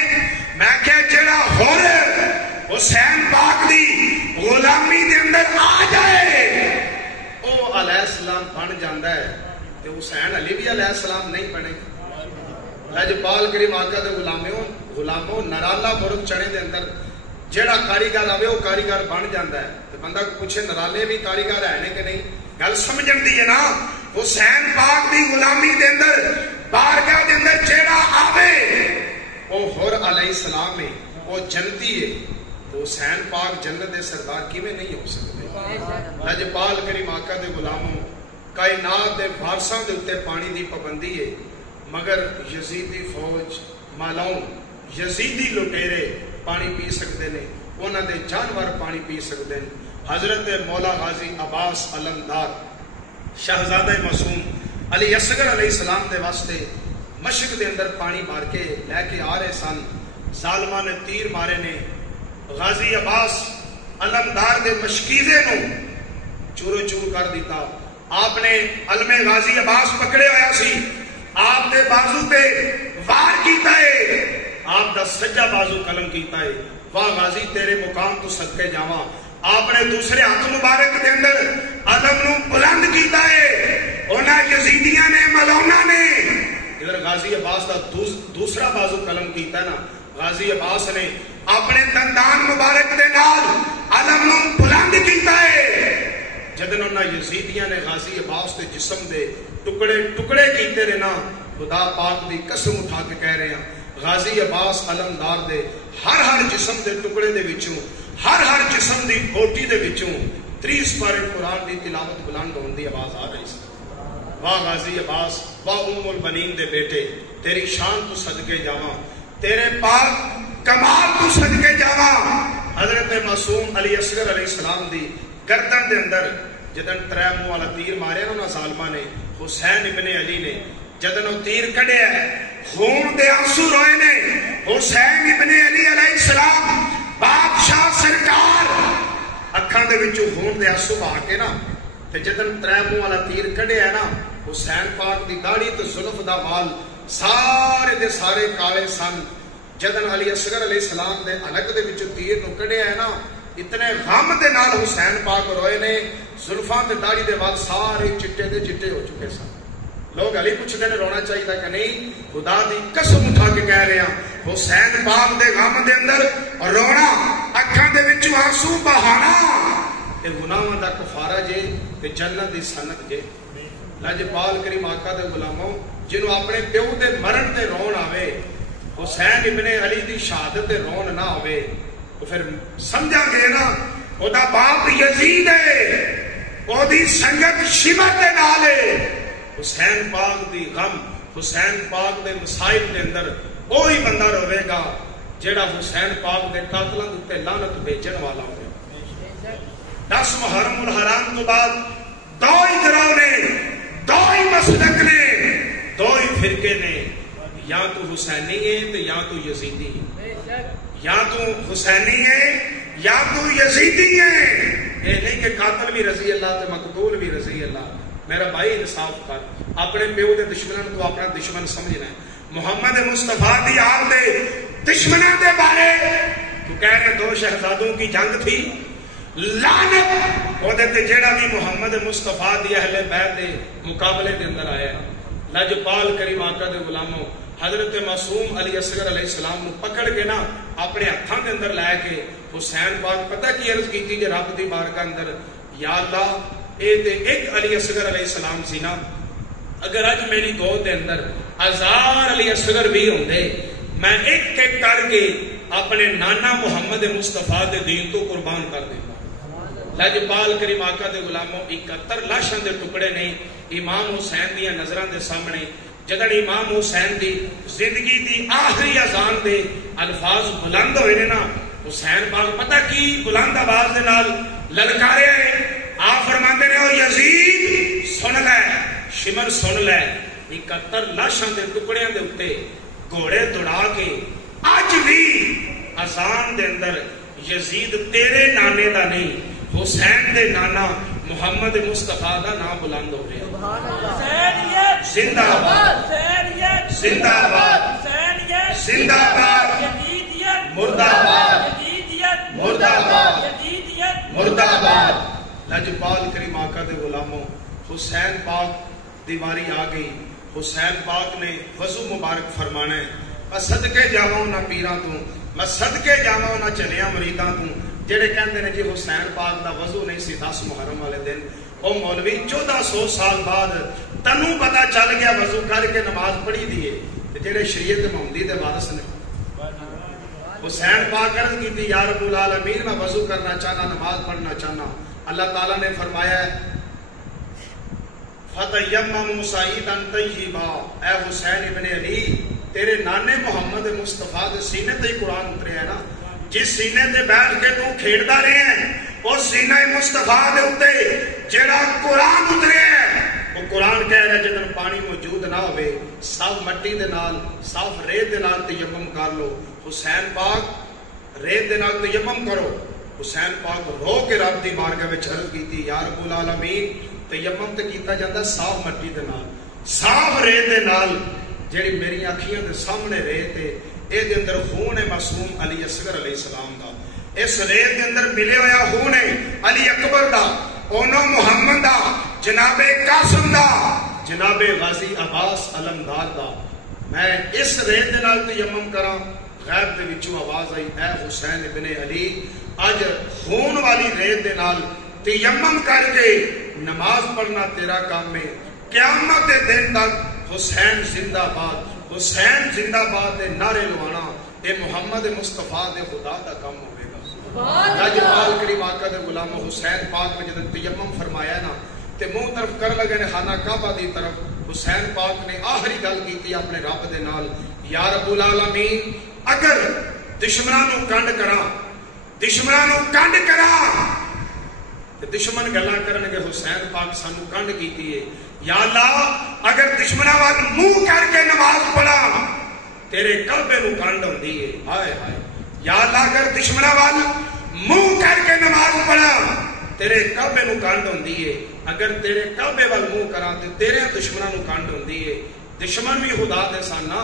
میں کہا جڑا حر حسین پاک دی غلامی دے اندر آ جائے او علیہ السلام بن جاندا ہے، تے حسین علی بھی علیہ السلام نہیں بنے۔ لجپال کریم آقا دے غلاموں نرالا برگ چنے دے اندر جیڑا کاریگر آوے وہ کاریگر بن جاندا ہے، تے بندہ کو پوچھے نرالے بھی کاریگر ہے کہ نہیں، گل سمجھن دی ہے نا۔ حسین پاک دی غلامی دے اندر بارگاہ دے اندر جیڑا آوے وہ حر علیہ السلام ہے، وہ جنتی ہے، تو حسین پاک جنت دے سردار کیویں نہیں ہو سکتے۔ لجپال کریم آقا دے غلاموں کائنات دے وارثاں دے اوتے پانی دی پابندی ہے، مگر یزیدی فوج مالاؤں یزیدی لٹیرے پانی پی سکتے ہیں، انہاں دے جانور پانی پی سکتے ہیں۔ حضرت مولا غازی عباس علمدار شہزادہ معصوم علی اصغر علیہ السلام دے واسطے مشرق دے اندر پانی مار کے لے کے آ رہے سن، ظالماں نے تیر مارے نے، غازی عباس علمدار دے مشکیزے نو چورو چور کر دیتا۔ آپ نے علم غازی عباس پکڑے ہویا سی، آپ دے بازو تے وار کیتا ہے، آپ دا سجا بازو قلم کیتا ہے، واہ غازی تیرے مقام تو صدقے جاواں۔ آپ نے دوسرے ہاتھ مبارک دے اندر علم نو بلند کیتا ہے، انہاں یزیدیاں نے ملونا نے ادھر غازی عباس دا دوسرا بازو قلم کیتا نا، غازی عباس نے اپنے دندان مبارک دے نال علم نو بلند کیتا ہے۔ جدن انہاں یزیدیاں نے غازی عباس دے جسم دے ٹکڑے ٹکڑے کیتے رہے نا، خدا پاک دی قسم اٹھا کے کہہ رہے ہیں غازی عباس علمدار دے ہر جسم دے ٹکڑے دے وچوں، ہر جسم دی بوٹی دے وچوں 30 پارے قرآن دی تلاوت بلند ہون دی آواز آ رہی سی۔ واہ غازی عباس، واہ ام البنین دے بیٹے، تیری شان تو صدقے جاواں، تیرے پاک کمال تو صدقے جاواں۔ حضرت معصوم علی اصغر علیہ السلام دی گردن دے اندر جدن 3 منہ والا تیر مارے نا ظالماں نے، حسین ابن علی نے جدن وہ تیر کڈیا خون دے آنسو روئے نے، حسین ابن علی علیہ السلام بادشاہ سرکار اکھاں دے وچوں خون دے آنسو بہا کے نا تے جدن 3 منہ والا تیر کڈیا نا، حسین پاک دی داڑھی تے زلف دا وال سارے دے سارے کالے سن۔ جدن علی اصغر علیہ السلام دے حلق دے وچوں تیر نو کڈیا ہے نا، اتنے غم دے نال حسین پاک روئے نے، زلفاں تے داڑھی دے وال سارے چٹے دے چٹے ہو چکے سن۔ لوگ علی پوچھتے ہیں رونا چاہیے کہ نہیں، خدا دی قسم اٹھا کے کہہ رہے ہیں حسین پاک دے غم دے اندر رونا، اکھاں دے وچوں آنسو بہانا، اے گناہاں دا کفارہ جے تے جنت دی سنت جے۔ لجپال کریم آقا دے غلاموں جنوں اپنے پیو دے مرن تے رون آوے، حسین ابن علی دی شہادت تے رون نہ آوے، تو پھر سمجھا گے نا او دا باپ یزید ہے، او دی سنگت شمر دے نال ہے۔ حسین پاک دی غم، حسین پاک دے مصائب دے اندر وہی بندہ روے گا جیڑا حسین پاک دے قاتلاں تے لعنت بھیجن والا ہوئے۔ 10 محرم الحرام تو بعد 2 ہی گروہ نے، 2 ہی مسلک نے، 2 ہی فرقے نے، یا تو حسینی ہے تو یا تو یزیدی ہے، یا تو حسینی ہے یا تو یزیدی ہے۔ یہ نہیں کہ قاتل بھی رضی اللہ تے مقتول بھی رضی اللہ۔ میرا بھائی انصاف کر، اپنے پیو دے دشمنوں کو اپنا دشمن سمجھنا ہے۔ محمد مصطفیٰ دی آل دے دشمنوں دے بارے تو کہہ رہے 2 شہزادوں کی جنگ تھی، لعنت وہ تے جیڑا بھی محمد مصطفیٰ دی اہل بیت دے مقابلے دے اندر آیا۔ لجپال کریم آقا دے غلاموں حضرت معصوم علی اصغر علیہ السلام نو پکڑ کے نا اپنے ہاتھاں دے اندر لے کے حسین پاک پتہ کی عرض کیتی جے رب دی بارگاہ اندر، یا اللہ اے تے ایک علی اصغر علیہ السلام سی نا، اگر اج میری گود دے اندر 1000 علی اصغر بھی ہوندے، میں ایک ایک کر کے اپنے نانا محمد مصطفیٰ دے دین تو قربان کر دیتا۔ لجپال کریم آقا دے غلاموں 71 لاشاں دے ٹکڑے نے امام حسین دیا نظراں دے سامنے جدن امام حسین دی زندگی دی آخری اذان دے الفاظ بلند ہوئے نے نا حسین پاک پتہ کی بلند آواز دے نال للکارے آپ فرماندے نے او یزید سن لے شمر سن لے 71 لاشاں دے ٹکڑیاں دے اوتے گھوڑے دوڑا کے اج بھی اذان دے اندر یزید تیرے نانے دا نہیں حسین دے نانا محمد مصطفیٰ دا نام بلند ہو رہا زندہ آباد زندہ آباد زندہ آباد مردہ آباد مردہ آباد مردہ آباد لجپال کریم آقا دے غلاموں حسین پاک دیواری آ گئی حسین پاک نے وضو مبارک فرمانا ہے میں صدقے جاواں نہ پیراں تو میں صدقے جاواں نہ چلیاں مریداں تو جڑے کہندے نے جی حسین پاک دا وضو نہیں سی 10 محرم والے دن او مولوی 1400 سال بعد تنوں پتہ چل گیا وضو کر کے نماز پڑھی دیے تے جڑے شریعت محمدی دے وارث نے حسین پاک عرض کی تھی یا رب العالمین میں وضو کرنا چاہنا نماز پڑھنا چاہنا اللہ تعالیٰ نے فرمایا ہے فَتَيَّمَّمُوا صَعِيدًا طَيِّبًا اے حسین ابن علی تیرے نانے محمد مصطفیٰ دے سینے تے ہی قرآن اترے ہے نا جس سینے تے بیٹھ کے تو کھیڑتا رہے ہیں اس سینہ مصطفیٰ دے اتے جڑا قرآن اترے ہے وہ قرآن کہہ رہا ہے جدن پانی موجود نہ ہوئے صاف مٹی دے نال صاف ریت دے نال تیمم کر لو حسین پاک ریت دے نال تیمم کرو حسین پاک رو کے رب دی بارگاہ وچ عرض کیتی یا رب العالمین تیمم تے کیتا جاندا صاف مٹی دے نال صاف ریت دے نال جڑی میری اکھیاں دے سامنے ریت ہے اے دے اندر خون ہے معصوم علی اصغر علیہ السلام دا اس ریت دے اندر ملے ہویا خون ہے علی اکبر دا اونو محمد دا جناب قاسم دا جناب غازی عباس علمدار دا میں اس ریت دے نال تیمم کراں غیب دے وچوں آواز آئی اے حسین ابن علی اج خون والی ریت دے نال تیمم کر کے نماز پڑھنا تیرا کام ہے قیامت دن تک حسین زندہ باد حسین زندہ باد دے نعرے لوانا اے محمد مصطفیٰ دے خدا دا کام ہوئے گا لجپال کریم آقا دے غلام حسین پاک نے جب تیمم فرمایا نا تے منہ طرف کر لگے نے خانہ کعبہ دی طرف حسین پاک نے آخری گل کی تھی اپنے رب دے نال یا رب العالمین اگر دشمنانوں کنڈ کرا دشمن گلا کرن گے حسین پاک سانو کنڈ کیتی ہے یا اللہ اگر دشمناں وال منہ کر کے نماز پڑھا تیرے قلبے نو کنڈ ہوندی ہے ہائے ہائے یا اللہ اگر دشمناں وال منہ کر کے نماز پڑھا تیرے قلبے نو کنڈ ہوندی ہے اگر تیرے قلبے وال منہ کراں تے تیرے دشمناں نو کنڈ ہوندی ہے دشمن بھی خدا دے سن نا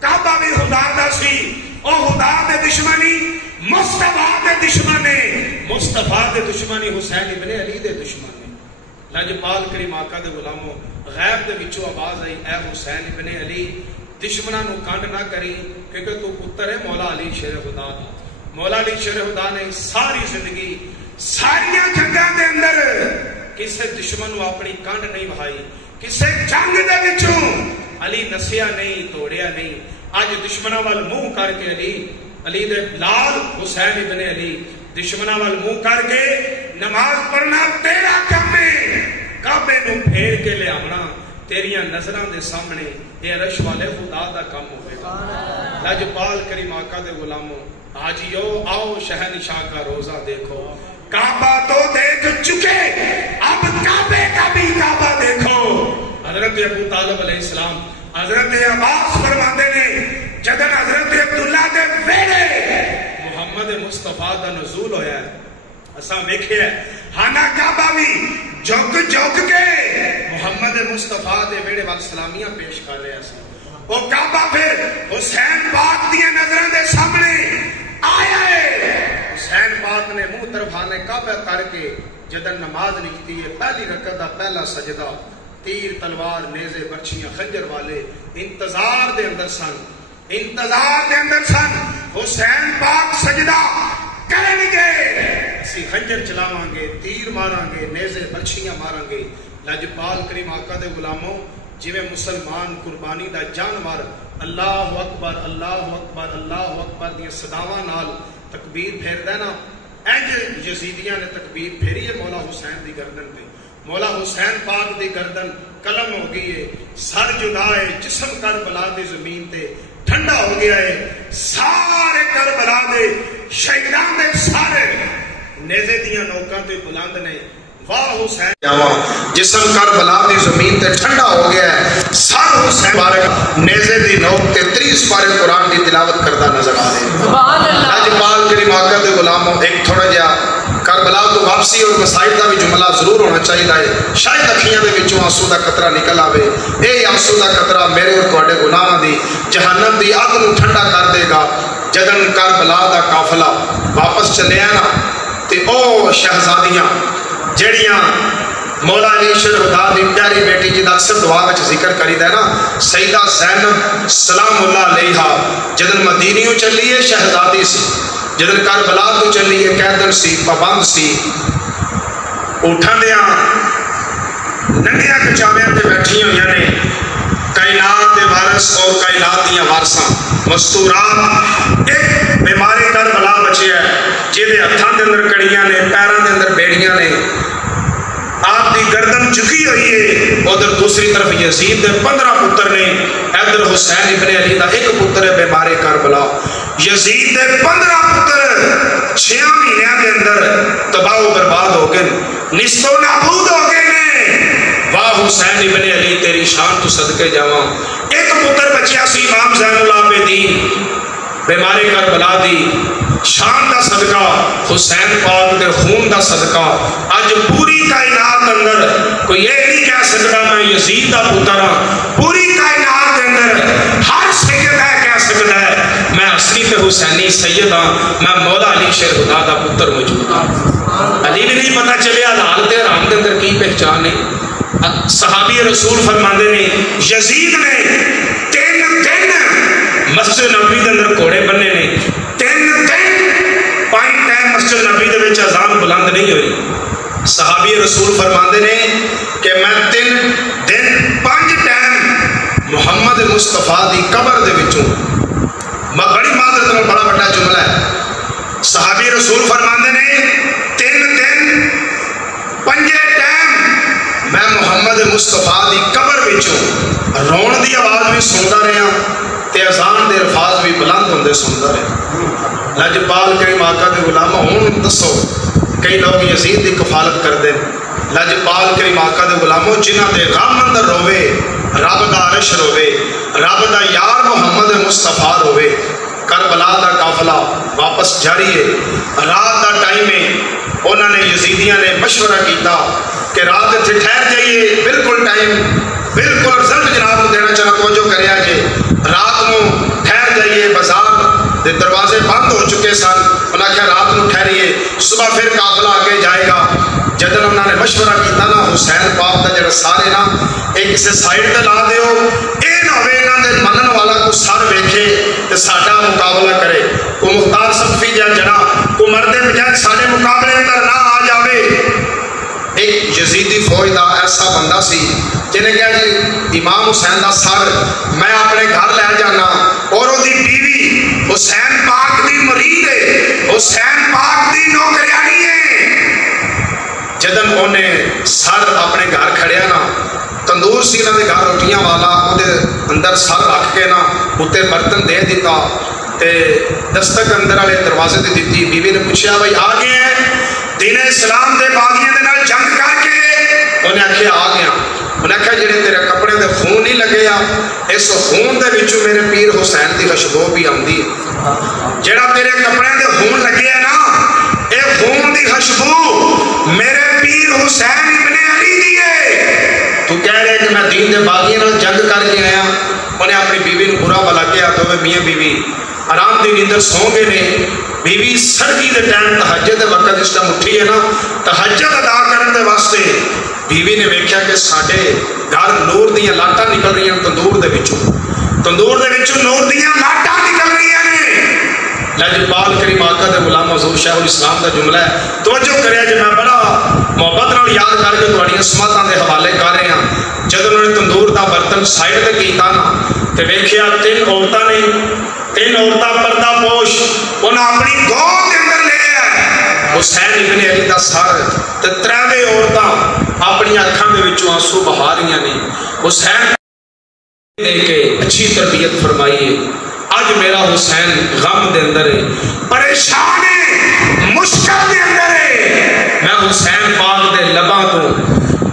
کعبہ بھی خدا دا سی او خدا دے دشمنی مصطفیٰ دے دشمنے مصطفیٰ دے دشمنی حسین ابن علی دے دشمنے لجپال کریم آقا دے غلاموں غیب دے وچوں آواز آئی اے حسین ابن علی دشمناں نو کنڈ نہ کری کیونکہ تو پتر ہے مولا علی شیر خدا دا مولا علی شیر خدا نے ساری زندگی ساریاں جنگاں دے اندر کسے دشمن نو اپنی کنڈ نہیں بہائی کسے جنگ دے وچوں علی نسیا نہیں توڑیا نہیں اج دشمناں وال منہ کر کے علی دے لال حسین ابن علی دشمناں وال منہ کر کے نماز پڑھنا تیرا کام ہے کعبے نو پھیر کے لے آنا تیریاں نظراں دے سامنے اے عرش والے خدا دا کام ہوئے گا لجپال کریم آقا دے غلاموں آجیو آؤ شہنشاہ کا روزہ دیکھو کعبہ تو دیکھ چکے اب کعبے کا بھی کعبہ دیکھو حضرت ابو طالب علیہ السلام حضرت عباس فرماتے نے جدن حضرت عبداللہ دے ویڑے محمد مصطفیٰ دا نزول ہویا ہے اساں ویکھیا ہے ہانا کعبہ بھی جھک جھک کے محمد مصطفیٰ دے ویڑے وال سلامیاں پیش کر رہے ہیں وہ کعبہ پھر حسین پاک دی نظراں دے سامنے آیا ہے حسین پاک نے منہ طرف آنے کعبہ کر کے جدن نماز لکھتی ہے پہلی رکعت دا پہلا سجدہ تیر تلوار نیزے برچیاں خنجر والے انتظار دے اندر سن حسین پاک سجدہ کریں گے اسی خنجر چلاواں گے تیر ماراں گے نیزے برچیاں ماراں گے لجپال کریم آقا دے غلاموں جویں مسلمان قربانی دا جانور اللہ اکبر اللہ اکبر اللہ اکبر دی صداواں نال تکبیر پھیردا نا انج یزیدیاں نے تکبیر پھیری ہے مولا حسین دی گردن پہ. مولا حسین پاک دی گردن قلم ہو گئی ہے. سر جدا ہے جسم کربلا دی زمین تے ٹھنڈا ہو گیا ہے. سارے کربلا دے شہیدان دے سارے نیزے دیاں نوکاں تے بلند نے. واہ حسین جسم کربلا دی زمین تے ٹھنڈا ہو گیا ہے. سر حسین بارک نیزے دی نوک تے 30 پارے قرآن دی تلاوت کرتا نظر آ رہے. سبحان اللہ. اج پال کریم آقا دے غلاموں ایک تھوڑا جہا کربلا تو واپسی اور مسائل کا بھی جملہ ضرور ہونا چاہیے ہے. شاید اکھیاں دے وچوں آنسو دا قطرہ نکل آوے. اے آنسو دا قطرہ میرے اور تواڈے گناہاں دی جہنم دی اگ نوں ٹھنڈا کر دے گا. جدن کربلا دا قافلہ واپس چلیا نا تے او شہزادیاں جڑیاں مولا علی شہزادہ دی پیاری بیٹی جدا اکثر دعا وچ ذکر کریدا ہے نا سیدہ زینب سلام اللہ علیہا جدن مدینیوں چلی ہے شہزادی سی. جدن کربلا تو چلی ہے قیدن سی پابند سی. اٹھن دیاں ننگیاں کچاویاں تے بیٹھی ہوئی نے کائنات دے وارث اور کائنات دیاں وارثاں مستورات. ایک بیماری کربلا بچیا ہے جہدے ہتھاں دے اندر کڑیاں نے پیراں دے اندر بیڑیاں نے. آپ دی گردن جھکی ہوئی ہے. ادھر دوسری طرف یزید دے 15 پتر نے. ادھر حسین ابن علی دا ایک پتر ہے بیمار کربلا. یزید دے 15 پتر 6 مہینیاں دے اندر تباہ و برباد ہو گئے نیست و نابود ہو گئے نے. واہ حسین ابن علی تیری شان تو صدقے جاواں. ایک پتر بچیا سی امام زین العابدین بیمار کربلا دی شان دا صدقہ حسین پاک دے خون دا صدقہ اج پوری کائنات اندر کوئی یہ نہیں کہہ سکتا میں یزید دا پتر ہاں. پوری کائنات دے اندر ہر سیدہ کہہ سکتا ہے میں اصلی تے حسینی سید ہاں. میں مولا علی شیر خدا دا پتر موجود ہاں. علی بھی نہیں پتہ چلیا لال تے حرام دے اندر کی پہچان ہے. صحابی رسول فرماندے نے یزید نے 3 دن مسجد نبوی دے اندر گھوڑے بننے نے. 3 دن پائیں ٹائم مسجد نبوی دے وچ اذان بلند نہیں ہوئی. صحابی رسول فرماندے نے کہ میں 3 دن 5 ٹائم محمد مصطفیٰ دی قبر دے وچوں بڑی معذرت میں بڑا بڑا جملہ ہے. صحابی رسول فرماندے نے 3 دن 5 ٹائم میں محمد مصطفیٰ دی قبر وچوں رون دی آواز بھی سندا رہا تے اذان دے الفاظ بھی بلند ہوندے سندا رہا. لجپال کریم آقا دے غلام ہن دسو کئی لوگ یزید دی کفالت کر دیں. لجپال کریم آقا دے غلاموں جنہ دے غم اندر روے رب دا عرش روے رب دا یار محمد مصطفیٰ روے. کربلا دا قافلہ واپس جاری ہے. رات دا ٹائم ہے. انہوں نے یزیدیاں نے مشورہ کیتا کہ رات اتنے ٹھہر جائیے بالکل ٹائم بالکل رزلٹ جناب کو دینا چاہنا توجہ کریا جے. رات نو ٹھہر جائیے. بازار دے دروازے بند ہو چکے سن. انہوں نے کہا رات نو ٹھہریے صبح پھر قافلہ آگے جائے گا. جدن انہوں نے مشورہ کیتا نا حسین پاک دا جڑا سارے نا ایک کسی سائڈ تے لا دیو اے نہ ہوئے انہوں نے منن والا کو سر ویکھے تے ساڈا مقابلہ کرے. کو مختار صفی جا جنا کو مردے بجائے سارے مقابلے اندر نہ آ جاوے. ایک یزیدی فوج دا ایسا بندہ سی جنہیں کہا جی امام حسین دا سر میں اپنے گھر لے جانا اور وہ دی بیوی حسین پاک دی مرید ہے حسین پاک دی نوکریانی ہے. جدن انہیں سر اپنے گھر کھڑیا نا تندور سی انہوں نے گھر روٹیاں والا وہ اندر سر رکھ کے نا اتنے برتن دے دیتا تے دستک اندر والے دروازے تے دیتی. بیوی نے پوچھا بھائی آ گئے ہیں دین اسلام دے باغیاں دے نال جنگ کر کے. انہیں آخیا آ گیا. انہیں آخیا جڑے تیرے کپڑے دے خون نہیں لگے آ اس خون دے وچوں میرے پیر حسین دی خوشبو بھی آندی ہے. جڑا تیرے کپڑے دے خون لگے ہے نا اے خون دی خوشبو میرے پیر حسین ابن علی دی ہے. تو کہہ رہے کہ میں دین دے باغیاں نال جنگ کر کے آیا. انہیں اپنی بیوی نو برا بلا کیا تو میاں بیوی آرام دی نیندر سو گئے نے. بیوی سردی دے ٹائم تہجد دے وقت اس ٹائم اٹھی ہے نا تہجد ادا کرنے دے واسطے بیوی نے ویکھیا کہ ساڈے گھر نور دیاں لاٹاں نکل رہی ہیں تندور دے وچوں نور دیاں لاٹاں نکل رہی ہیں. لجپال کریم آقا دے غلام حضور شیخ الاسلام دا جملہ ہے توجہ کریا جے میں بڑا محبت نال یاد کر کے تہاڈیاں سماعتاں دے حوالے کر رہا ہاں. جدوں انہوں نے تندور دا برتن سائڈ تے کیتا نا تے ویکھیا 3 عورتاں نے 3 عورتاں پردہ پوش انہاں اپنی گود دے اندر لے آئے حسین ابن علی دا سر تے تریویں عورتاں اپنی اکھاں دے وچوں آنسو بہا رہیاں نے. حسین دے کے اچھی تربیت فرمائیے. اج میرا حسین غم دے اندر ہے، پریشان ہے، مشکل دے اندر ہے. میں حسین پاک دے لباں تو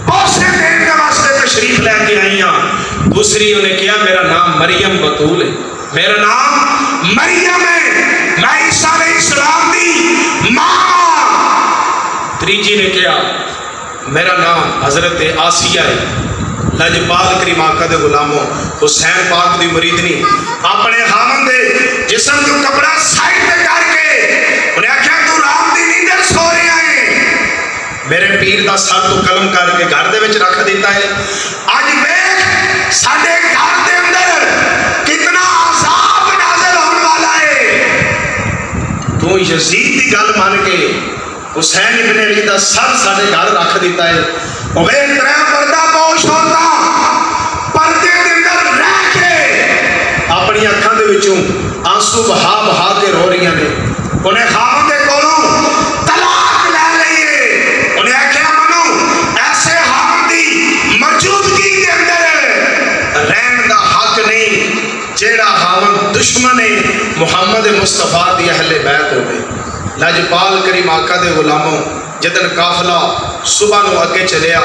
بوسے دینے واسطے تشریف لے کے آئی ہاں. دوسری انہیں کیا میرا نام مریم بطول ہے، میرا نام مریم ہے، میں عیسیٰ علیہ السلام دی ماں. تریجی نے کیا میرا نام حضرت آسیہ ہے. لجپال کریم آقا دے غلاموں، حسین پاک دی مریدنی اپنے خامن دے جسم تو کپڑا سائڈ پہ کر کے انہیں آکھیا تو رام دی نیندر سو رہے آئے. میرے پیر دا سر تو قلم کر کے گھر دے وچ رکھ دیتا ہے. آج ویکھ ساڈے گھر دے اندر کتنا عذاب نازل ہونے والا ہے. تو یزید دی گل مان کے حسین ابن علی دا سر ساڈے گھر رکھ دیتا ہے. وہ ترے پردہ پوش ہوتا پردے دے اندر رہ کے اپنی اکھاں دے وچوں آنسو بہا بہا کے رو رہی نے. انہیں خامن دے کولوں طلاق لے لئیے. انہیں آکھیا منو ایسے خامن دی موجودگی دے اندر رہن دا حق نہیں جیڑا خامن دشمن محمد مصطفیٰ دی اہل بیت ہوئے. لجپال کریم آقا دے غلاموں، جدن قافلہ صبح نو اگے چلیا،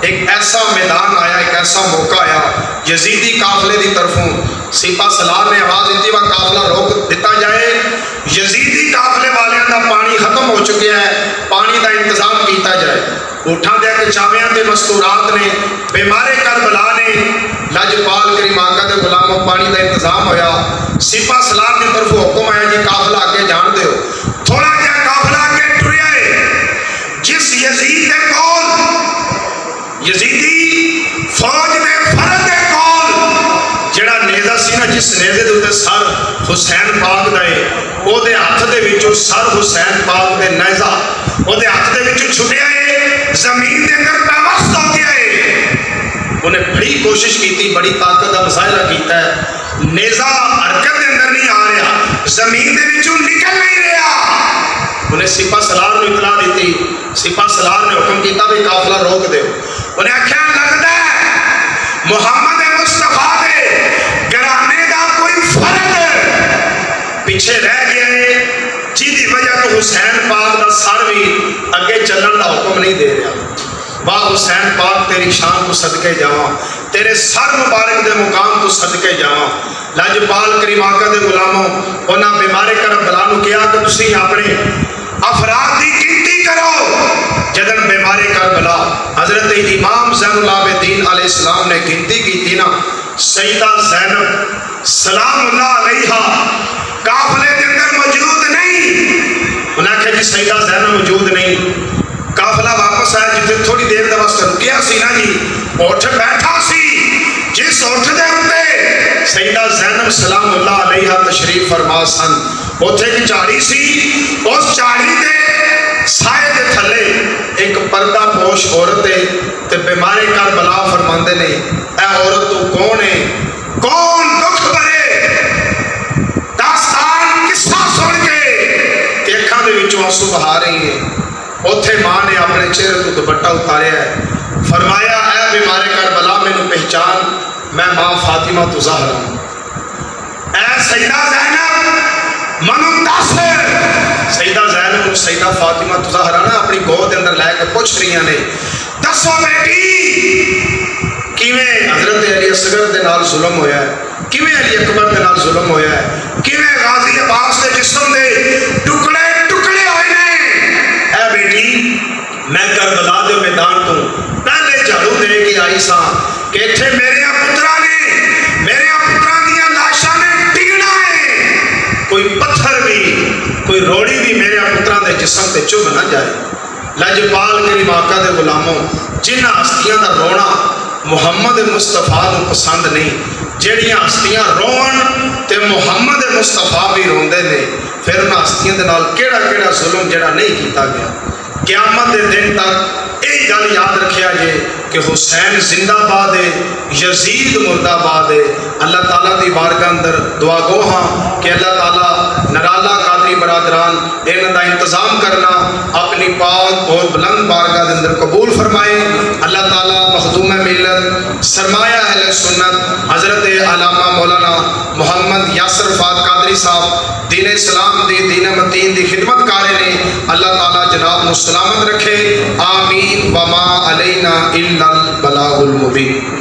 ایک ایسا میدان آیا، ایک ایسا موقع آیا. یزیدی قافلے دی طرفوں سپاہ سالار نے آواز دیتی وہ قافلہ روک دیتا جائے. یزیدی قافلے والیاں دا پانی ختم ہو چکیا ہے، پانی دا انتظام کیتا جائے. اٹھاں دے کے چاویاں تے مستورات نے بیمارے کربلا نے لجپال کریم آقا دے غلاموں پانی دا انتظام ہویا. سپاہ سالار دی طرفوں حکم آیا جی قافلہ آگے جان دیو. تھوڑا جا قافلہ آگے ٹریا ہے. جس یزید دے کول یزیدی فوج دے فرد دے کول جڑا نیزہ سی نا، جس نیزے دے سر حسین پاک دے او دے ہاتھ دے وچوں سر حسین پاک دے نیزہ او دے ہاتھ دے وچوں چھٹیا ہے، زمین دے اندر پیوست ہو گیا ہے. انہیں بڑی کوشش کیتی، بڑی طاقت دا مظاہرہ کیتا ہے. نیزہ حرکت دے اندر نہیں آ رہا، زمین دے وچوں نکل نہیں رہا. انہیں سپاہ سالار نے اطلاع دیتی. سپاہ سالار نے حکم کیتا بھی قافلہ روک دے. انہیں آکھیا لگتا ہے محمد مصطفیٰ دے گرانے دا کوئی فرد پیچھے رہ گیا ہے، جیدی وجہ تو حسین پاک دا سر بھی اگے چلن دا حکم نہیں دے رہا. واہ حسین پاک تیری شان کو صدقے جاواں، تیرے سر مبارک دے مقام کو صدقے جاواں. لجپال کریم آقا دے غلاموں، انہاں بیمارے کربلا نو کیا کہ تسی اپنے افراد دی گنتی کرو. جدن بیمارے کربلا حضرت امام زین العابدین علیہ السلام نے گنتی کی تھی نا، سیدہ زینب سلام اللہ علیہا قافلے کے اندر موجود نہیں. انہاں کہا جی سیدہ زینب موجود نہیں. قافلہ واپس آیا جتنے تھوڑی دیر دا واسطہ رکیا سی نا جی، اٹھ بیٹھا سی. جس اٹھ دے ہوتے سیدہ زینب سلام اللہ علیہا تشریف فرما سن. اتھے کی چاڑی سی، اس چاڑی دے سائے دے تھلے ایک پردہ پوش عورت ہے تے بیمارے کربلا فرماندے نے اے عورت تو کون ہے؟ کون دکھ بھرے داستان قصہ سن کے کہ اکھاں دے وچوں آنسو بہا رہی ہیں. اتھے ماں نے اپنے چہرے تو دوپٹہ اتاریا ہے. فرمایا اے بیمارے کربلا مینوں پہچان، میں ماں فاطمہ تو زہرا ہوں. اے سیدہ زینب منو دس. سیدہ زینب نو سیدہ فاطمہ تو زہرا نا اپنی گود اندر لے کے پوچھ رہی نے، دسو بیٹی کیویں حضرت علی اصغر دے نال ظلم ہویا ہے، کیویں علی اکبر دے نال ظلم ہویا ہے، کیویں غازی عباس دے جسم دے ٹکڑے ٹکڑے ہوئے نے. اے بیٹی میں کربلا دے میدان تو پہلے جھاڑو دے کے آئی ساں کہ اتھے میرے پتراں نے میرے پتراں دیاں لاشاں نے ڈگنا ہے، کوئی پتھر بھی کوئی روڑی بھی میرے پتراں دے جسم تے چبھ نہ جائے. لجپال کریم آقا دے غلاموں، جنہ ہستیاں دا رونا محمد مصطفیٰ نو پسند نہیں، جڑیاں ہستیاں رون تے محمد مصطفیٰ بھی روندے نے، پھر انہاں ہستیاں دے نال کیڑا کیڑا ظلم جڑا نہیں کیتا گیا. قیامت دے دن تک یہ گل یاد رکھیا جے کہ حسین زندہ باد ہے، یزید مردہ باد ہے۔ اللہ تعالیٰ دی بارگاہ اندر دعا گو ہاں کہ اللہ تعالیٰ نرالا قادری برادران ان دا انتظام کرنا اپنی پاک اور بلند بارگاہ دے اندر قبول فرمائے۔ اللہ تعالیٰ مخدوم ملت سرمایہ اہل سنت حضرت علامہ مولانا محمد یاسر فات قادری صاحب دین اسلام دی دین متین دی خدمت کارے نے اللہ تعالیٰ جناب کو سلامت رکھے، آمین۔ وما علینا الا البلاغ المبین۔